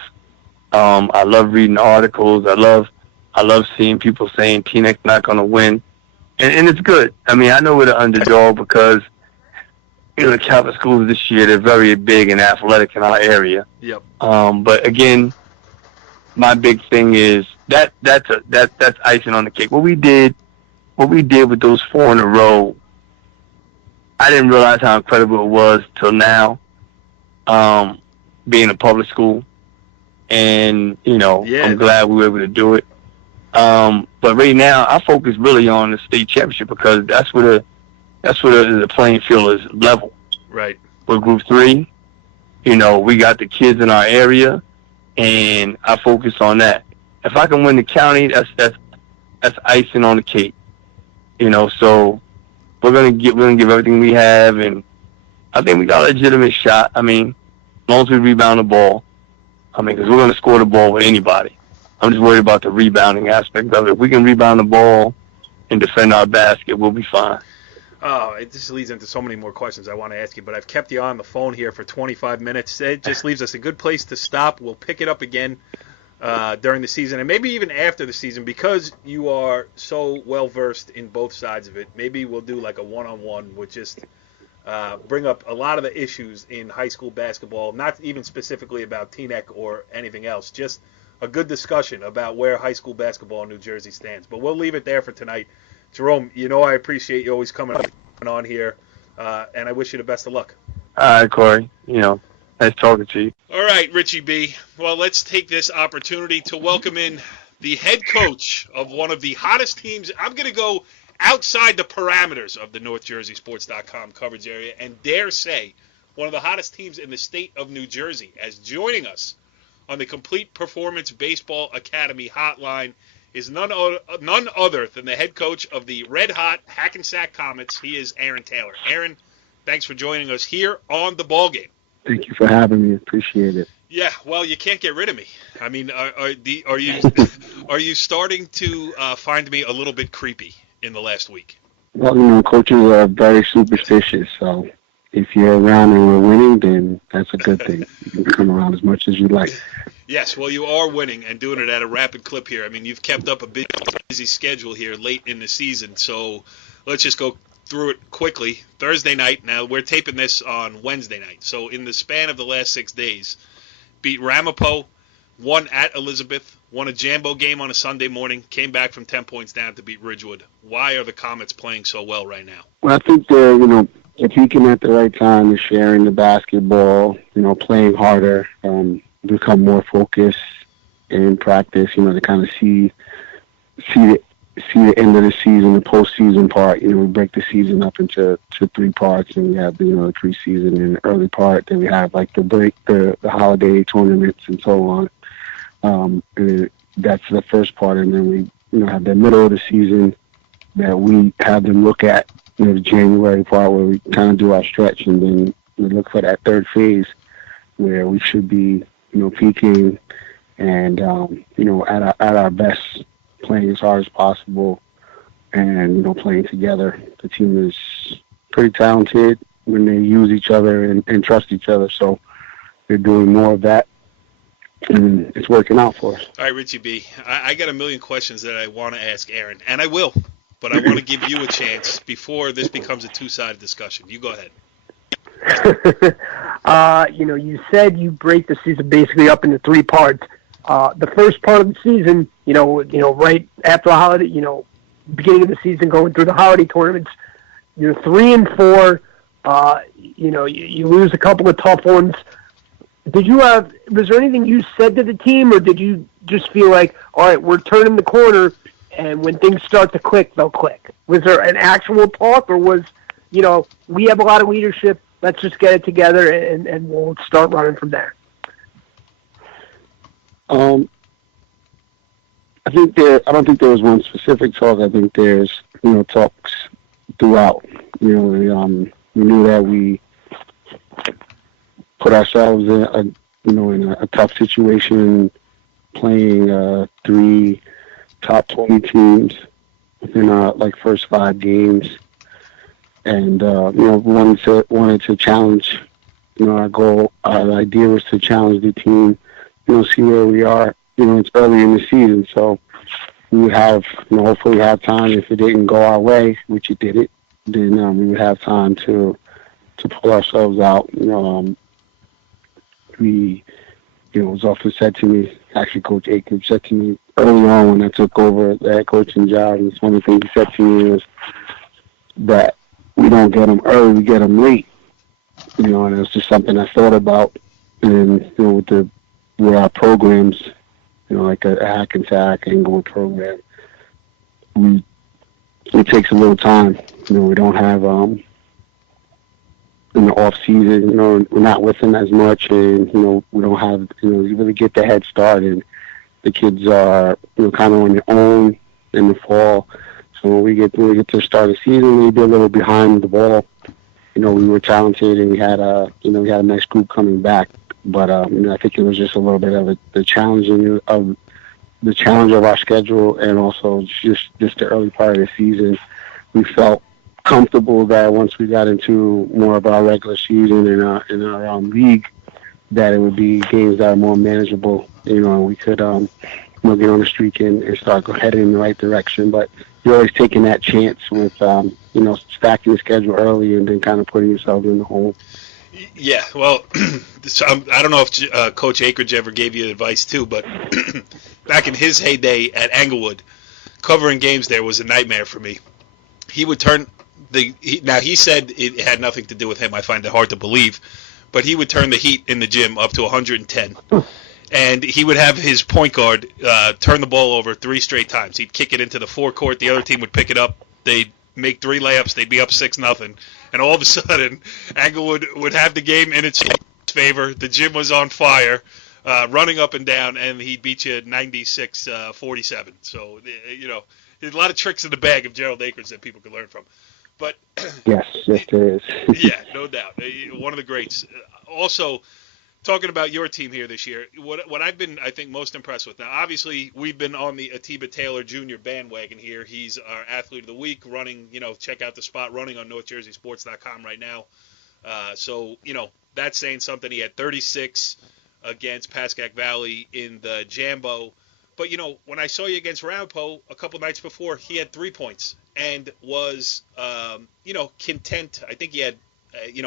I love reading articles. I love seeing people saying Teaneck's not going to win. And it's good. I mean, I know we're the underdog because the Catholic schools this year, they're very big and athletic in our area. Yep. But again, my big thing is that's icing on the cake. What we did with those 4 in a row, I didn't realize how incredible it was till now, being a public school. And, I'm glad we were able to do it. But right now, I focus really on the state championship because that's where the playing field is level. Right. With Group 3, we got the kids in our area, and I focus on that. If I can win the county, that's icing on the cake. So we're gonna give everything we have, and I think we got a legitimate shot. I mean, as long as we rebound the ball, because we're gonna score the ball with anybody. I'm just worried about the rebounding aspect of it. If we can rebound the ball and defend our basket, we'll be fine. Oh, it just leads into so many more questions I want to ask you, but I've kept you on the phone here for 25 minutes. It just leaves us a good place to stop. We'll pick it up again during the season, and maybe even after the season, because you are so well-versed in both sides of it. Maybe we'll do like a one-on-one with just bring up a lot of the issues in high school basketball, not even specifically about Teaneck or anything else, just a good discussion about where high school basketball in New Jersey stands. But we'll leave it there for tonight. Jerome, I appreciate you always coming on here, and I wish you the best of luck. All right, Corey. Nice talking to you. All right, Richie B. Well, let's take this opportunity to welcome in the head coach of one of the hottest teams. I'm going to go outside the parameters of the NorthJerseySports.com coverage area and dare say one of the hottest teams in the state of New Jersey, as joining us on the Complete Performance Baseball Academy hotline is none other than the head coach of the red-hot Hackensack Comets. He is Aaron Taylor. Aaron, thanks for joining us here on the ballgame. Thank you for having me. Appreciate it. Yeah, well, you can't get rid of me. I mean, are you starting to find me a little bit creepy in the last week? Well, coaches are very superstitious, so if you're around and we're winning, then that's a good thing. You can come around as much as you like. Yes, well, you are winning and doing it at a rapid clip here. I mean, you've kept up a busy schedule here late in the season, so let's just go through it quickly. Thursday night, now we're taping this on Wednesday night, so in the span of the last 6 days, beat Ramapo, won at Elizabeth, won a Jambo game on a Sunday morning, came back from 10 points down to beat Ridgewood. Why are the Comets playing so well right now? Well, I think they're, peaking at the right time, they're sharing the basketball, playing harder, become more focused in practice, to kind of see the end of the season, the postseason part. We break the season up into 3 parts, and we have the preseason and the early part. Then we have like the break, the holiday tournaments, and so on. And that's the first part, and then we have the middle of the season that we have them look at. The January part where we kind of do our stretch, and then we look for that third phase where we should be peaking and at our best, playing as hard as possible, and playing together. The team is pretty talented when they use each other and trust each other, so they're doing more of that, and it's working out for us. All right, Richie B, I got a million questions that I want to ask Aaron, and I will, but I want to give you a chance before this becomes a two-sided discussion. You go ahead. You said you break the season basically up into 3 parts. The first part of the season, right after the holiday, beginning of the season, going through the holiday tournaments, you're 3-4. You lose a couple of tough ones. Was there anything you said to the team, or did you just feel like, all right, we're turning the corner, and when things start to click, they'll click? Was there an actual talk, or was, we have a lot of leadership, let's just get it together and we'll start running from there? I don't think there was one specific talk. I think there's, talks throughout. We knew that we put ourselves in a tough situation, playing 3 top 20 teams within our first 5 games, and wanted to challenge. Our goal, our idea was to challenge the team. See where we are. It's early in the season, so we would have, hopefully have time. If it didn't go our way, which it didn't, then we would have time to, pull ourselves out. It was often said to me, actually Coach Akers said to me early on when I took over the head coaching job, and one of the things he said to me was that we don't get them early, we get them late. And it was just something I thought about. And, with our programs, like a Hackensack, Englewood program, it takes a little time. We don't have, in the off season, we're not with them as much, and we don't have, you really get the head start, and the kids are, kind of on their own in the fall. So when we get to start the season, we'd be a little behind the ball. We were talented, and we had a nice group coming back, but I think it was just a little bit of the challenge of our schedule, and also just the early part of the season. We felt comfortable that once we got into more of our regular season in our league, that it would be games that are more manageable. We could get on the streak and start heading in the right direction. But you're always taking that chance with stacking the schedule early and then kind of putting yourself in the hole. Yeah, well, I don't know if Coach Akridge ever gave you advice too, but back in his heyday at Englewood, covering games there was a nightmare for me. He would turn now he said it had nothing to do with him. I find it hard to believe, but he would turn the heat in the gym up to 110, and he would have his point guard turn the ball over 3 straight times. He'd kick it into the forecourt. The other team would pick it up. They'd make 3 layups. They'd be up 6-0, and all of a sudden, Englewood would have the game in its favor. The gym was on fire, running up and down, and he'd beat you 96-47. So there's a lot of tricks in the bag of Gerald Akers that people can learn from. But yes, there is. Yeah, no doubt. One of the greats. Also, talking about your team here this year, what I've been, I think, most impressed with. Now, obviously, we've been on the Atiba Taylor Jr. bandwagon here. He's our athlete of the week, running, check out the spot running on NorthJerseySports.com right now. So, that's saying something. He had 36 against Pascack Valley in the Jambo. But, when I saw you against Ramapo a couple nights before, he had 3 points and was, content. I think he had,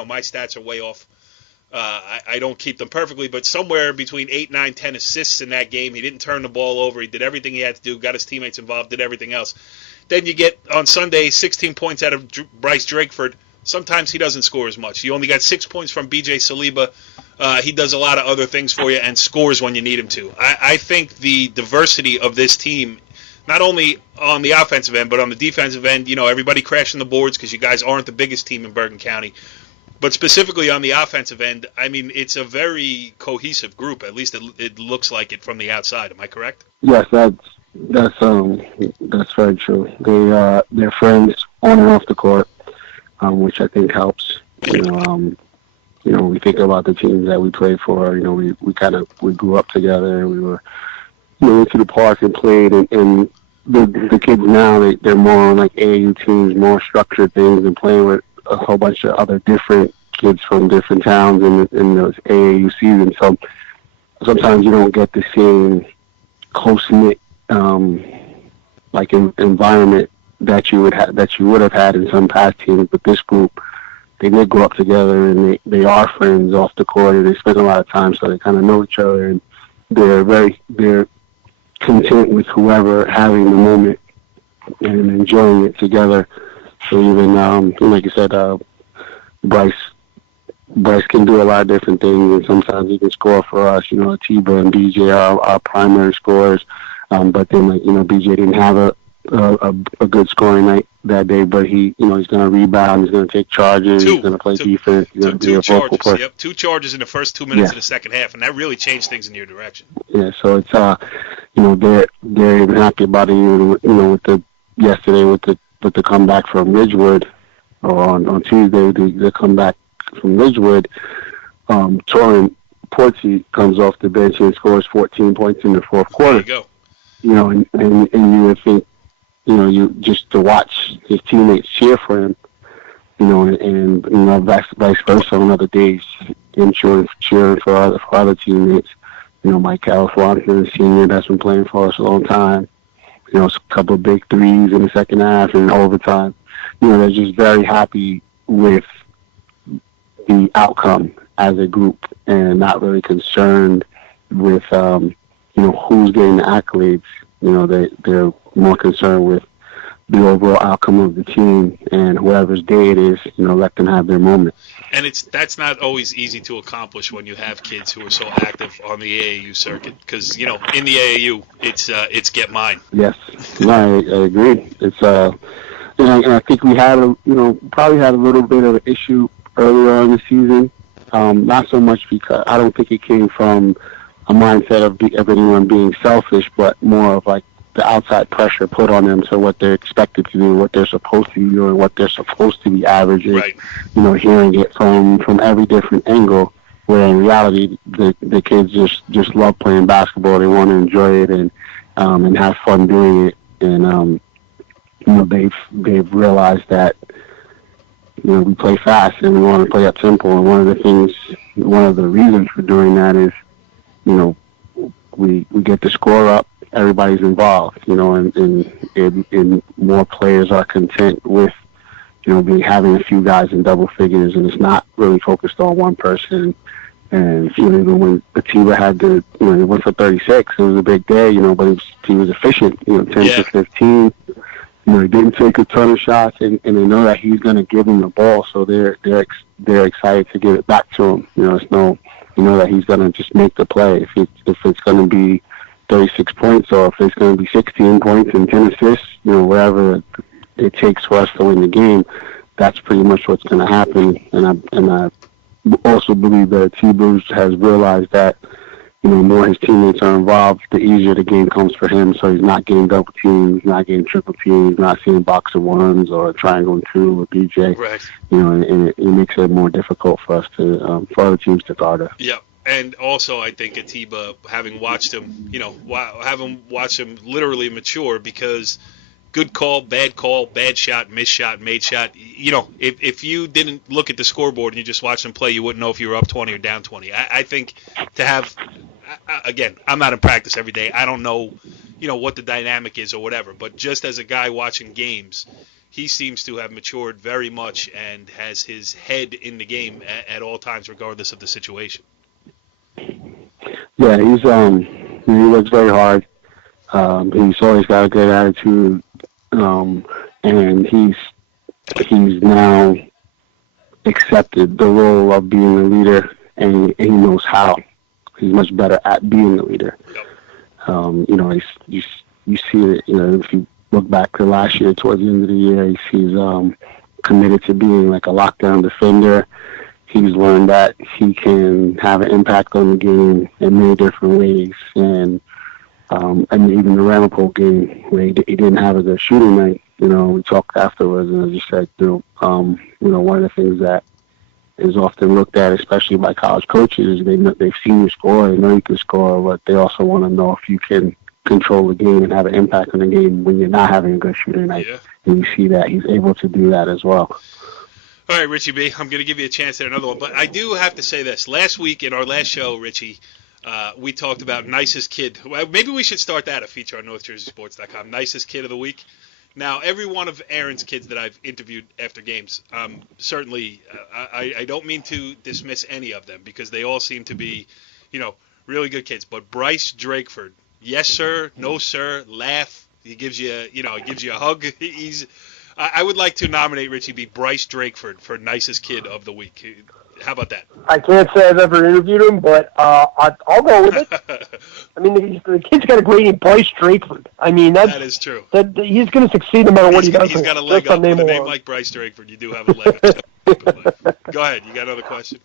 my stats are way off. I don't keep them perfectly, but somewhere between 8, 9, 10 assists in that game. He didn't turn the ball over. He did everything he had to do, got his teammates involved, did everything else. Then you get, on Sunday, 16 points out of Bryce Drakeford. Sometimes he doesn't score as much. You only got 6 points from B.J. Saliba. He does a lot of other things for you and scores when you need him to. I think the diversity of this team, not only on the offensive end, but on the defensive end, everybody crashing the boards because you guys aren't the biggest team in Bergen County. But specifically on the offensive end, I mean, it's a very cohesive group. At least it looks like it from the outside. Am I correct? Yes, that's very true. They're friends on and off the court, which I think helps. We think about the teams that we played for. We grew up together. We were went to the park and played, and the kids now they're more on like AAU teams, more structured things, and playing with a whole bunch of other different kids from different towns in those AAU seasons. So sometimes you don't get the same close-knit environment that you would have had in some past teams. But this group, they did grow up together, and they are friends off the court, and they spend a lot of time, so they kind of know each other, and they're content with whoever having the moment and enjoying it together. So even, like you said, Bryce can do a lot of different things, and sometimes he can score for us. Atiba and BJ are our primary scorers, but then, BJ didn't have a good scoring night that day, but he's going to rebound, he's going to take charges, he's going to play defense, he's going to be a vocal player. Yep, 2 charges in the first 2 minutes of the second half, and that really changed things in your direction. Yeah, so it's they're even happy about it. Yesterday with the comeback from Ridgewood, or on Tuesday, the comeback from Ridgewood, Torrin Portsy comes off the bench and scores 14 points in the fourth quarter. There you go. And you would think, you just to watch his teammates cheer for him, and vice versa on other days, him cheering for other teammates. Mike California, senior, that's been playing for us a long time. A couple of big threes in the second half and overtime. They're just very happy with the outcome as a group and not really concerned with, who's getting the accolades. They're more concerned with the overall outcome of the team, and whoever's day it is, let them have their moment. And that's not always easy to accomplish when you have kids who are so active on the AAU circuit, because in the AAU it's get mine. Yes, no, I agree. It's and I think we had probably had a little bit of an issue earlier on in the season. Not so much because I don't think it came from a mindset of anyone being selfish, but more of like the outside pressure put on them to what they're expected to do, what they're supposed to be doing, what they're supposed to be averaging. Right. Hearing it from every different angle, where in reality the kids just love playing basketball. They want to enjoy it and have fun doing it. And they've realized that we play fast and we want to play up tempo. And one of the reasons for doing that is we get the score up. Everybody's involved, and more players are content with, having a few guys in double figures, and it's not really focused on one person. And even when Atiba had he went for 36, it was a big day, but he was efficient, 10 to 15. He didn't take a ton of shots, and they know that he's going to give him the ball, so they're excited to give it back to him. That he's going to just make the play. If it's going to be 36 points, or if it's going to be 16 points and 10 assists, whatever it takes for us to win the game, that's pretty much what's going to happen. And I also believe that T-Bruce has realized that, more his teammates are involved, the easier the game comes for him. So he's not getting double teams, not getting triple teams, not seeing box of ones or triangle and two with BJ. Right. And it makes it more difficult for us for other teams to guard us. Yeah. And also, I think Atiba, having watched him literally mature, because good call, bad shot, missed shot, made shot. If you didn't look at the scoreboard and you just watched him play, you wouldn't know if you were up 20 or down 20. I think to have, again, I'm not in practice every day. I don't know, what the dynamic is or whatever. But just as a guy watching games, he seems to have matured very much and has his head in the game at all times, regardless of the situation. Yeah, he works very hard. He's always got a good attitude, and he's now accepted the role of being a leader, and he knows how. He's much better at being a leader. Yep. You see it. If you look back to last year, towards the end of the year, he's committed to being like a lockdown defender. He's learned that he can have an impact on the game in many different ways, and even the Ramapo game where he didn't have a good shooting night. We talked afterwards, and I just said, one of the things that is often looked at, especially by college coaches, is they've seen you score, they know you can score, but they also want to know if you can control the game and have an impact on the game when you're not having a good shooting night. Yeah. And you see that he's able to do that as well. All right, Richie B., I'm going to give you a chance at another one. But I do have to say this. Last week in our last show, Richie, we talked about Nicest Kid. Well, maybe we should start that, a feature on NorthJerseySports.com. Nicest Kid of the Week. Now, every one of Aaron's kids that I've interviewed after games, certainly I don't mean to dismiss any of them because they all seem to be, really good kids. But Bryce Drakeford, yes, sir, no, sir, laugh. He gives you, a hug. I would like to nominate Richie B. Bryce Drakeford for Nicest Kid of the Week. How about that? I can't say I've ever interviewed him, but I'll go with it. I mean, the kid's got a great name, Bryce Drakeford. I mean, that is true. He's going to succeed no matter what he does. He's got a leg up. With a name like Bryce Drakeford, you do have a leg up. Go ahead. You got another question?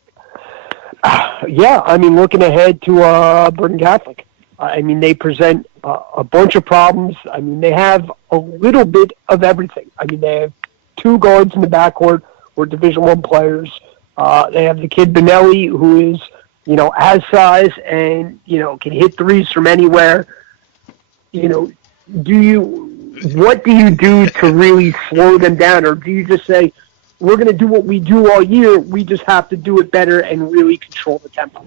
Yeah, I mean, looking ahead to Bergen Catholic. I mean, they present a bunch of problems. I mean, they have a little bit of everything. I mean, they have two guards in the backcourt who are Division I players. They have the kid Benelli, who is, has size and, can hit threes from anywhere. What do you do to really slow them down? Or do you just say, we're going to do what we do all year, we just have to do it better and really control the tempo?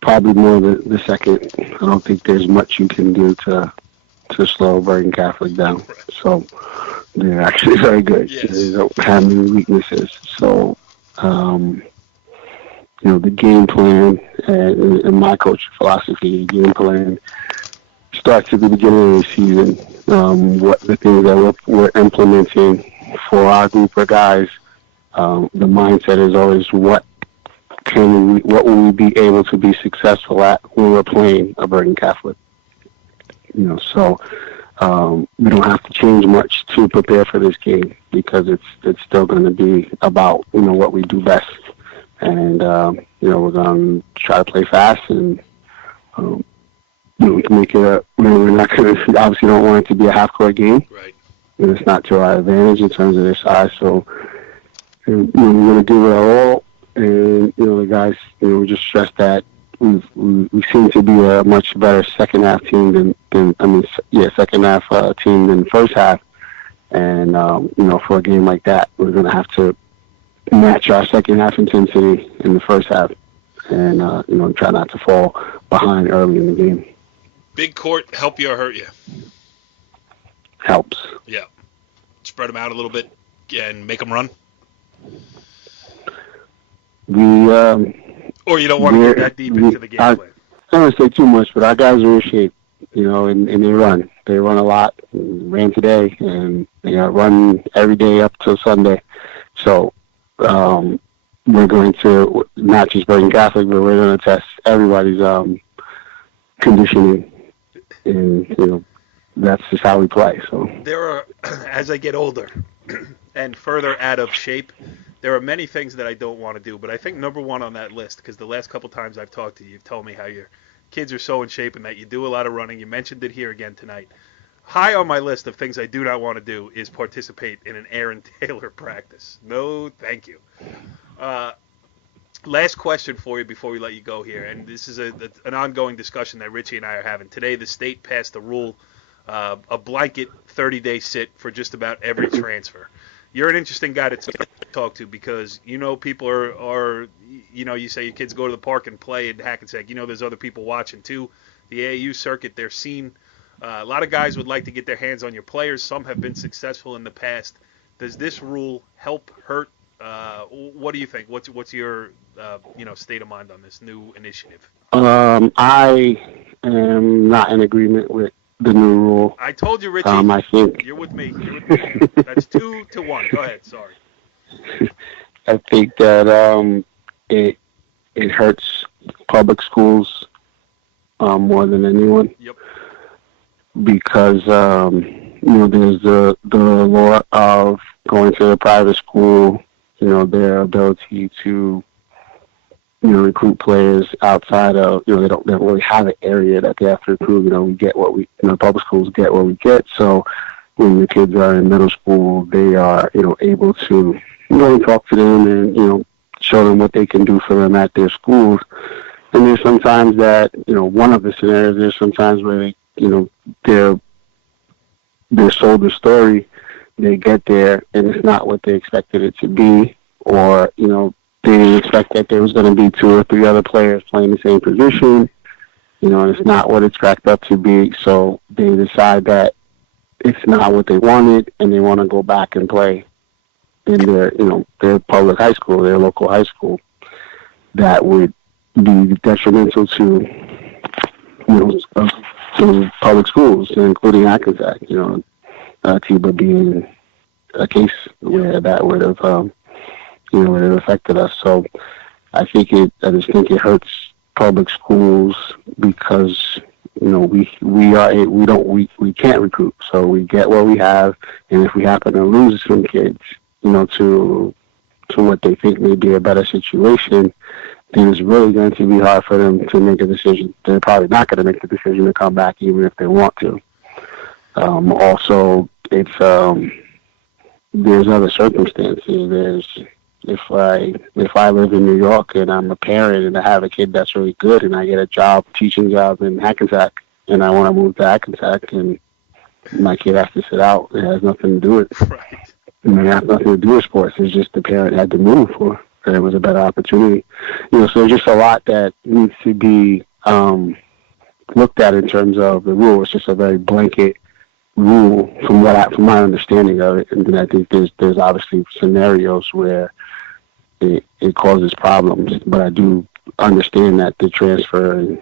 Probably more the second. I don't think there's much you can do to slow Bergen Catholic down. So, They're actually very good. Yes. They don't have many weaknesses. So, the game plan and my coaching philosophy, game plan starts at the beginning of the season. What the things that we're implementing for our group of guys, the mindset is always what will we be able to be successful at when we're playing a Bergen Catholic. So we don't have to change much to prepare for this game because it's still going to be about what we do best, and we're going to try to play fast and we can make it. We're not going to obviously don't want it to be a half-court game. Right. And it's not to our advantage in terms of their size. So we're going to give it our all. And the guys, we just stress that we seem to be a much better second half team second half team than the first half. And for a game like that, we're going to have to match our second half intensity in the first half, and try not to fall behind early in the game. Big court help you or hurt you? Helps. Yeah. Spread them out a little bit and make them run. Or you don't want to get that deep into the game plan? I don't want to say too much, but our guys are in shape, and they run. They run a lot. Ran today, and they run every day up till Sunday. So we're going to, not just Bergen Catholic, but we're going to test everybody's conditioning, and that's just how we play. So there are, as I get older and further out of shape, there are many things that I don't want to do, but I think number one on that list, because the last couple times I've talked to you, you've told me how your kids are so in shape and that you do a lot of running. You mentioned it here again tonight. High on my list of things I do not want to do is participate in an Aaron Taylor practice. No, thank you. Last question for you before we let you go here, and this is an ongoing discussion that Richie and I are having. Today the state passed a rule, a blanket 30-day sit for just about every transfer. You're an interesting guy to talk to because people are you say your kids go to the park and play at Hackensack. There's other people watching too. The AAU circuit, they're seen. A lot of guys would like to get their hands on your players. Some have been successful in the past. Does this rule help, hurt? What do you think? What's your state of mind on this new initiative? I am not in agreement with the new rule. I told you, Richie. I think you're with me. That's 2-1. Go ahead. Sorry. I think that it hurts public schools more than anyone. Yep. Because there's the law of going to a private school. Their ability to recruit players outside of they don't really have an area that they have to recruit. We get what we public schools get what we get. So when the kids are in middle school, they are able to talk to them and show them what they can do for them at their schools. And there's sometimes that one of the scenarios, there's sometimes where they're sold the story. They get there and it's not what they expected it to be, or they didn't expect that there was going to be 2 or 3 other players playing the same position. And it's not what it's cracked up to be. So they decide that it's not what they wanted, and they want to go back and play in their public high school, their local high school. That would be detrimental to to public schools, including Hackensack. Tiba being a case where that would have affected us. So I just think it hurts public schools because we can't recruit, so we get what we have, and if we happen to lose some kids, to what they think may be a better situation, then it's really going to be hard for them to make a decision. They're probably not going to make the decision to come back, even if they want to. Also, it's there's other circumstances. If I live in New York and I'm a parent and I have a kid that's really good and I get a teaching job in Hackensack, and I want to move to Hackensack, and my kid has to sit out, it has nothing to do with it. Right. It has nothing to do with sports. It's just the parent had to move for, and it was a better opportunity. So there's just a lot that needs to be looked at in terms of the rule. It's just a very blanket rule from my understanding of it. And then I think there's obviously scenarios where it causes problems, but I do understand that the transfer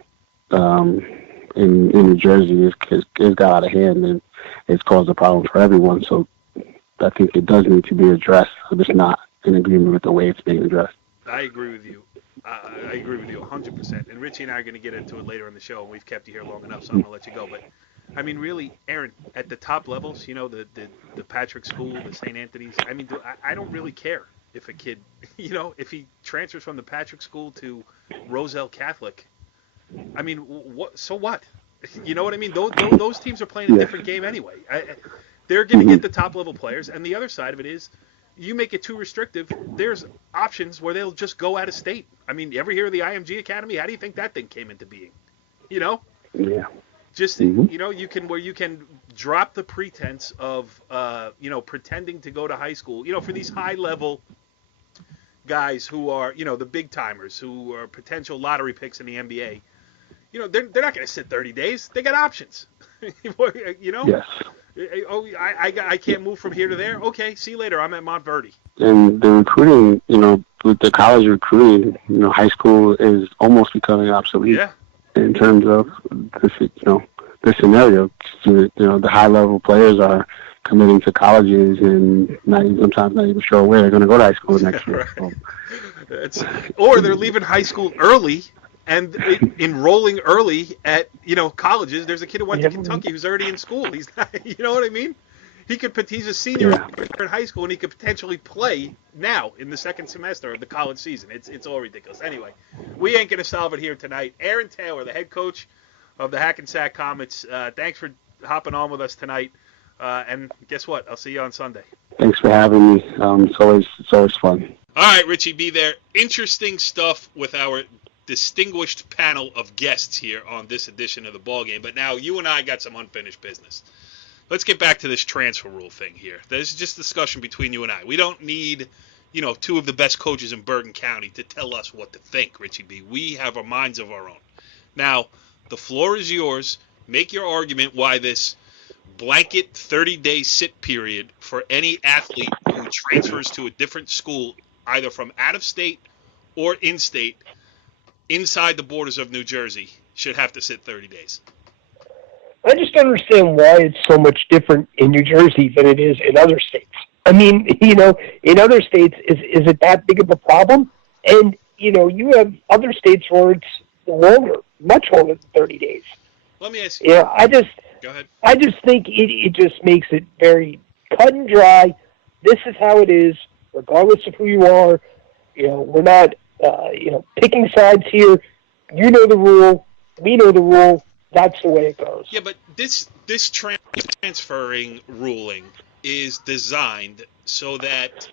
in New Jersey is got out of hand, and it's caused a problem for everyone. So I think it does need to be addressed. I'm just not in agreement with the way it's being addressed. I agree with you. I agree with you 100%. And Richie and I are going to get into it later in the show, and we've kept you here long enough, so I'm going to let you go. But, I mean, really, Aaron, at the top levels, you know, the Patrick School, the St. Anthony's, I mean, I don't really care if a kid, you know, if he transfers from the Patrick School to Roselle Catholic. I mean, so what? You know what I mean? Those teams are playing a different game anyway. They're going to get the top-level players, and the other side of it is, you make it too restrictive, there's options where they'll just go out of state. I mean, you ever hear of the IMG Academy? How do you think that thing came into being? You know? Yeah. Just, you know, you can drop the pretense of, you know, pretending to go to high school. You know, for these high-level guys who are, you know, the big-timers, who are potential lottery picks in the NBA, you know, they're not going to sit 30 days. They got options. You know? Yes. Oh, I can't move from here to there. Okay, see you later. I'm at Montverde. And the recruiting, you know, with the college recruiting, you know, high school is almost becoming obsolete in terms of the scenario. You know, the high level players are committing to colleges and sometimes not even sure where they're going to go to high school next year. So. Or they're leaving high school early and enrolling early at, you know, colleges. There's a kid who went to Kentucky who's already in school. He's not, you know what I mean? He's a senior in high school, and he could potentially play now in the second semester of the college season. It's all ridiculous. Anyway, we ain't going to solve it here tonight. Aaron Taylor, the head coach of the Hackensack Comets, thanks for hopping on with us tonight. And guess what? I'll see you on Sunday. Thanks for having me. It's always fun. All right, Richie, be there. Interesting stuff with our distinguished panel of guests here on this edition of the Ballgame. But now you and I got some unfinished business. Let's get back to this transfer rule thing here. There's just discussion between you and I. We don't need, you know, two of the best coaches in Bergen County to tell us what to think, Richie B. We have our minds of our own. Now, the floor is yours. Make your argument why this blanket 30-day sit period for any athlete who transfers to a different school, either from out of state or in-state, inside the borders of New Jersey, should have to sit 30 days. I just don't understand why it's so much different in New Jersey than it is in other states. I mean, you know, in other states, is it that big of a problem? And, you know, you have other states where it's longer, much longer than 30 days. Let me ask you. Yeah, Go ahead. I just think it just makes it very cut and dry. This is how it is, regardless of who you are. You know, we're not, you know, picking sides here. You know the rule. We know the rule. That's the way it goes. Yeah, but this transferring ruling is designed so that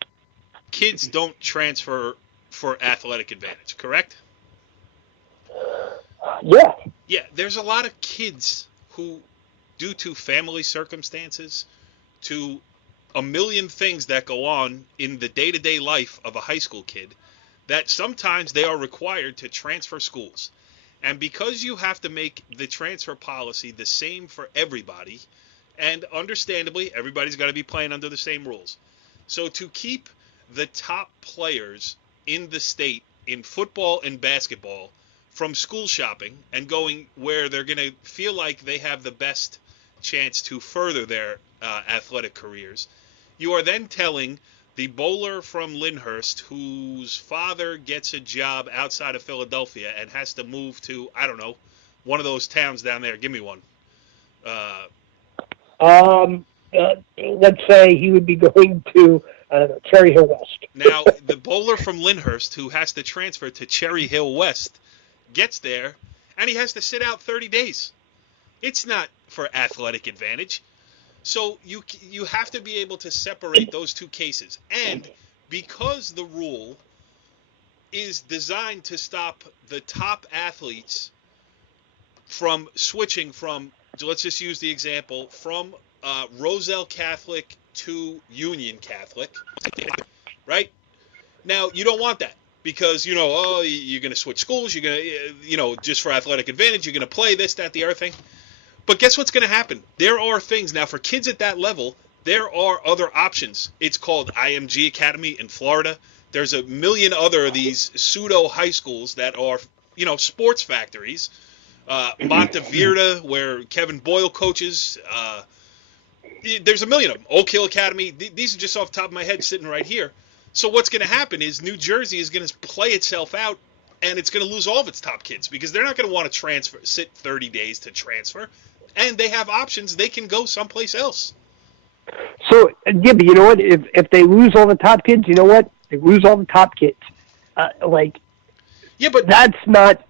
kids don't transfer for athletic advantage, correct? Yeah. Yeah, there's a lot of kids who, due to family circumstances, to a million things that go on in the day-to-day life of a high school kid, that sometimes they are required to transfer schools. And because you have to make the transfer policy the same for everybody, and understandably, everybody's got to be playing under the same rules. So to keep the top players in the state in football and basketball from school shopping and going where they're going to feel like they have the best chance to further their athletic careers, you are then telling the bowler from Lyndhurst, whose father gets a job outside of Philadelphia and has to move to, I don't know, one of those towns down there. Give me one. Let's say he would be going to, I don't know, Cherry Hill West. Now, the bowler from Lyndhurst, who has to transfer to Cherry Hill West, gets there, and he has to sit out 30 days. It's not for athletic advantage. So you have to be able to separate those two cases. And because the rule is designed to stop the top athletes from switching from, let's just use the example, from Roselle Catholic to Union Catholic, right? Now, you don't want that because, you know, you're going to switch schools, you're going to, you know, just for athletic advantage, you're going to play this, that, the other thing. But guess what's going to happen? There are things now for kids at that level. There are other options. It's called IMG Academy in Florida. There's a million other of these pseudo high schools that are, sports factories. Montevideo, where Kevin Boyle coaches. There's a million of them. Oak Hill Academy. These are just off the top of my head sitting right here. So what's going to happen is New Jersey is going to play itself out, and it's going to lose all of its top kids because they're not going to want to sit 30 days to transfer, and they have options. They can go someplace else. So, yeah, but you know what? If they lose all the top kids, you know what? They lose all the top kids. Yeah, but that's not.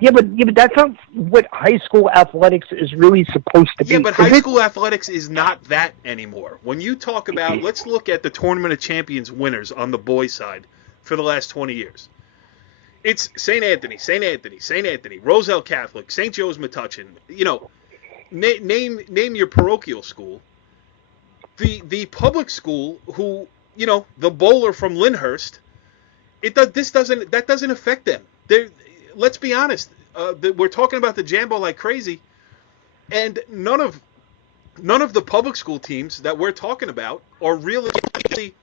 Yeah, but that's not what high school athletics is really supposed to be. Yeah, but high school athletics is not that anymore. When you talk about, let's look at the Tournament of Champions winners on the boys' side for the last 20 years. It's St. Anthony, Roselle Catholic, St. Joe's Metuchen. Name your parochial school. The public school, who the bowler from Lyndhurst, that doesn't affect them. Let's be honest. We're talking about the Jambo like crazy, and none of the public school teams that we're talking about are really.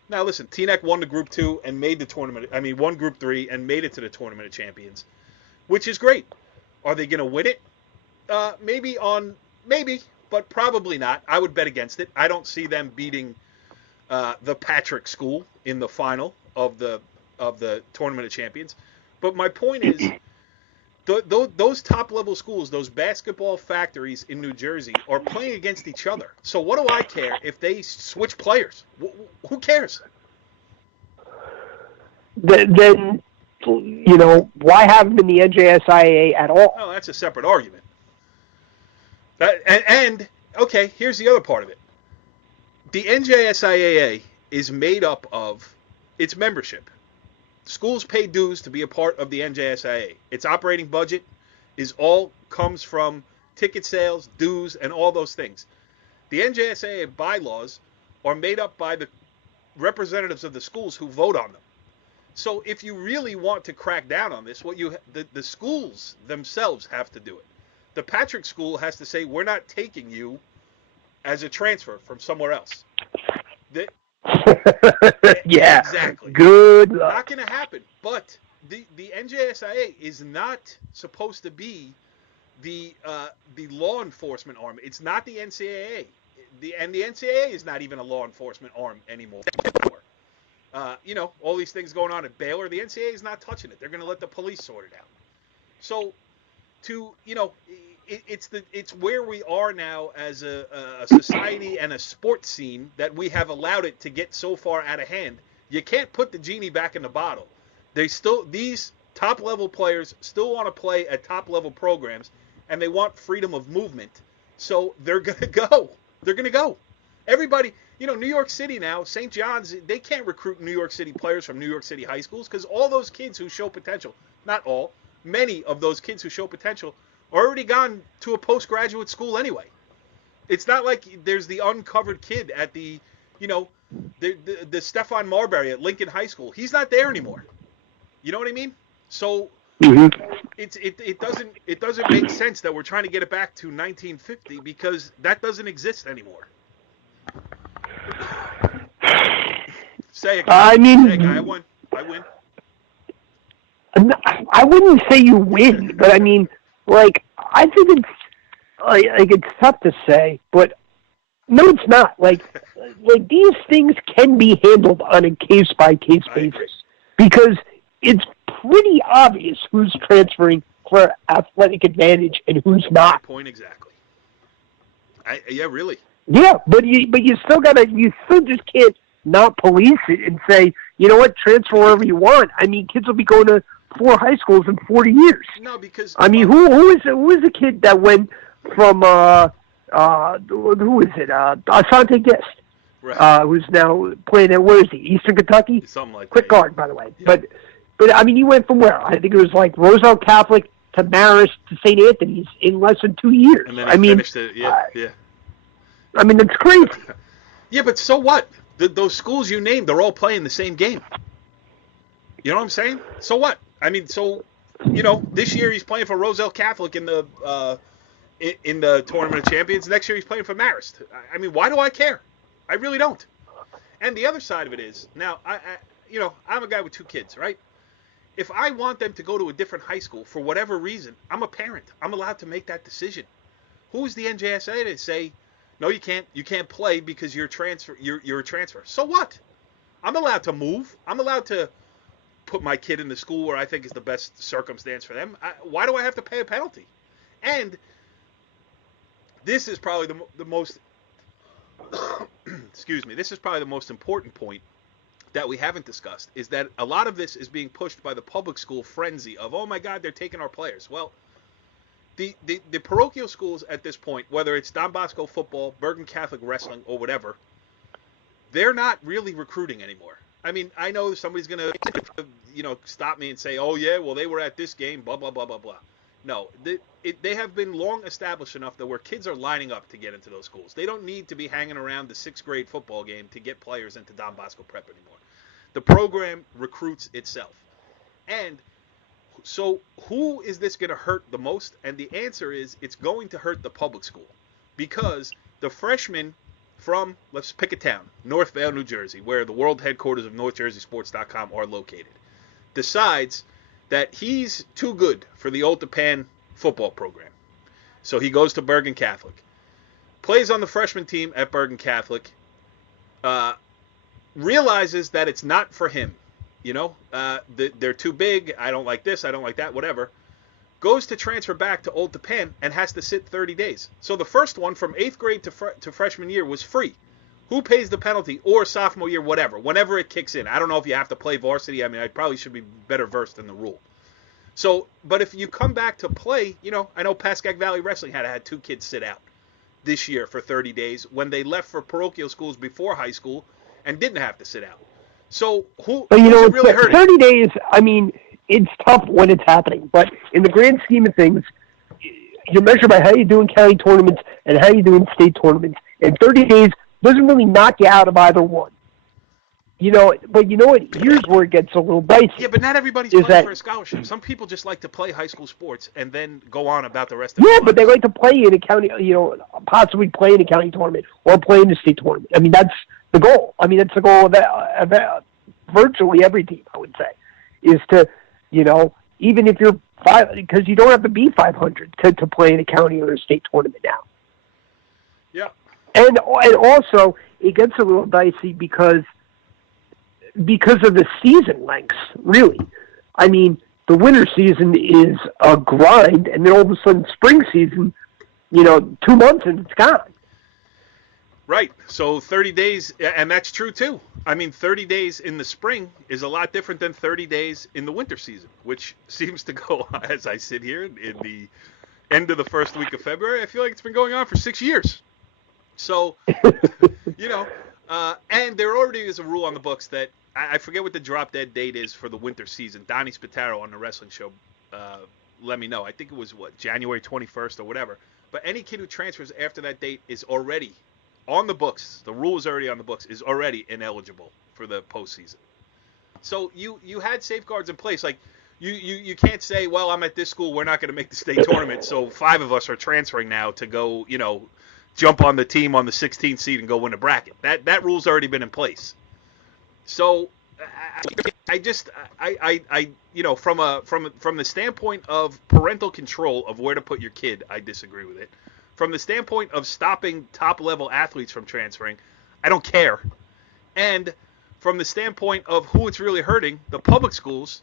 Now listen, Teaneck won the Group 2 and made the tournament. Won Group 3 and made it to the Tournament of Champions, which is great. Are they going to win it? Maybe, but probably not. I would bet against it. I don't see them beating the Patrick School in the final of the Tournament of Champions. But my point is, those top-level schools, those basketball factories in New Jersey, are playing against each other. So what do I care if they switch players? Who cares? Then, why have them in the NJSIAA at all? Oh, that's a separate argument. Okay, here's the other part of it. The NJSIAA is made up of its membership. Schools pay dues to be a part of the NJSIAA. Its operating budget comes from ticket sales, dues, and all those things. The NJSIAA bylaws are made up by the representatives of the schools who vote on them. So if you really want to crack down on this, the schools themselves have to do it. The Patrick School has to say, we're not taking you as a transfer from somewhere else. Yeah, exactly. Good luck. Not going to happen. But the NJSIA is not supposed to be the law enforcement arm. It's not the NCAA. And the NCAA is not even a law enforcement arm anymore. All these things going on at Baylor, the NCAA is not touching it. They're going to let the police sort it out. So, it's where we are now as a society and a sports scene that we have allowed it to get so far out of hand. You can't put the genie back in the bottle. These top level players still want to play at top level programs, and they want freedom of movement. So they're gonna go. Everybody, New York City now, St. John's, they can't recruit New York City players from New York City high schools because all those kids who show potential, not all, many of those kids who show potential are already gone to a postgraduate school anyway. It's not like there's the uncovered kid at the Stefan Marbury at Lincoln High School. He's not there anymore. You know what I mean? So it doesn't make sense that we're trying to get it back to 1950 because that doesn't exist anymore. Say it, guy. I win. I wouldn't say you win, but I think it's tough to say, but no, it's not. Like these things can be handled on a case-by-case basis because it's pretty obvious who's transferring for athletic advantage and who's not. Point exactly. Yeah, really. Yeah, but you still just can't not police it and say, you know what, transfer wherever you want. Kids will be going to 4 high schools in 40 years. No, because who is the kid that went from who is it? Asante Gist, right. Who's now playing at, where is he? Eastern Kentucky. Something like Quick that. guard, by the way. Yeah. But he went from where? I think it was like Roselle Catholic to Marist to St. Anthony's in less than 2 years. And then finished it. Yeah. That's crazy. Yeah, but so what? Those schools you named, they're all playing the same game. You know what I'm saying? So what? This year he's playing for Roselle Catholic in the in the Tournament of Champions. Next year he's playing for Marist. I mean, why do I care? I really don't. And the other side of it is, now, I'm a guy with 2 kids, right? If I want them to go to a different high school for whatever reason, I'm a parent. I'm allowed to make that decision. Who is the NJSA to say, no, you can't play because you're a transfer? So what? I'm allowed to move. I'm allowed to put my kid in the school where I think is the best circumstance for them. Why do I have to pay a penalty? And this is probably the most excuse me, this is probably the most important point that we haven't discussed, is that a lot of this is being pushed by the public school frenzy of, oh my God, they're taking our players. Well, the parochial schools at this point, whether it's Don Bosco football, Bergen Catholic wrestling, or whatever, they're not really recruiting anymore. I mean, I know somebody's going to, stop me and say, oh yeah, well they were at this game, blah, blah, blah, blah, blah. No, they have been long established enough that where kids are lining up to get into those schools. They don't need to be hanging around the 6th grade football game to get players into Don Bosco Prep anymore. The program recruits itself. And so who is this going to hurt the most? And the answer is it's going to hurt the public school, because the freshman from, let's pick a town, Northvale, New Jersey, where the world headquarters of NorthJerseySports.com are located, decides that he's too good for the Old Japan football program. So he goes to Bergen Catholic, plays on the freshman team at Bergen Catholic, realizes that it's not for him. They're too big. I don't like this. I don't like that, whatever. Goes to transfer back to Old Japan and has to sit 30 days. So the first one from 8th grade to freshman year was free. Who pays the penalty, or sophomore year, whatever, whenever it kicks in? I don't know if you have to play varsity. I mean, I probably should be better versed in the rule. So, but if you come back to play, I know Pascack Valley Wrestling had 2 kids sit out this year for 30 days when they left for parochial schools before high school and didn't have to sit out. So who's it really hurting? 30 days, I mean, it's tough when it's happening. But in the grand scheme of things, you measure by how you do in county tournaments and how you do in state tournaments. And 30 days doesn't really knock you out of either one. But you know what? Here's where it gets a little dicey. Yeah, but not everybody's playing for a scholarship. Some people just like to play high school sports and then go on about the rest of their lives. But they like to play in a county, possibly play in a county tournament or play in a state tournament. I mean, that's the goal. I mean, that's the goal of virtually every team, I would say, is to, even if you're because you don't have to be 500 to play in a county or a state tournament now. Yeah. And also, it gets a little dicey because of the season lengths, really. I mean, the winter season is a grind, and then all of a sudden spring season, 2 months and it's gone. Right. So 30 days, and that's true too. I mean, 30 days in the spring is a lot different than 30 days in the winter season, which seems to go, as I sit here in the end of the first week of February, I feel like it's been going on for 6 years. So, and there already is a rule on the books that, I forget what the drop-dead date is for the winter season. Donnie Spataro on the wrestling show let me know. I think it was, January 21st or whatever. But any kid who transfers after that date is already on the books. The rule is already on the books, is already ineligible for the postseason. So you had safeguards in place. Like, you can't say, well, I'm at this school, we're not going to make the state tournament, so 5 of us are transferring now to go, jump on the team on the 16th seed and go win a bracket. That rule's already been in place. So from the standpoint of parental control of where to put your kid, I disagree with it. From the standpoint of stopping top-level athletes from transferring, I don't care. And from the standpoint of who it's really hurting, the public schools,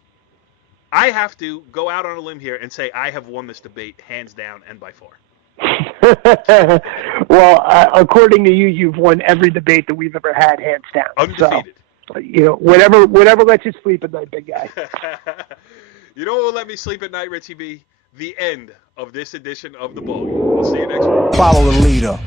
I have to go out on a limb here and say I have won this debate hands down and by far. Well, according to you, you've won every debate that we've ever had, hands down. Undefeated. So, whatever lets you sleep at night, big guy. You know what will let me sleep at night, Richie B? The end of this edition of The Ballgame. We'll see you next week. Follow the leader.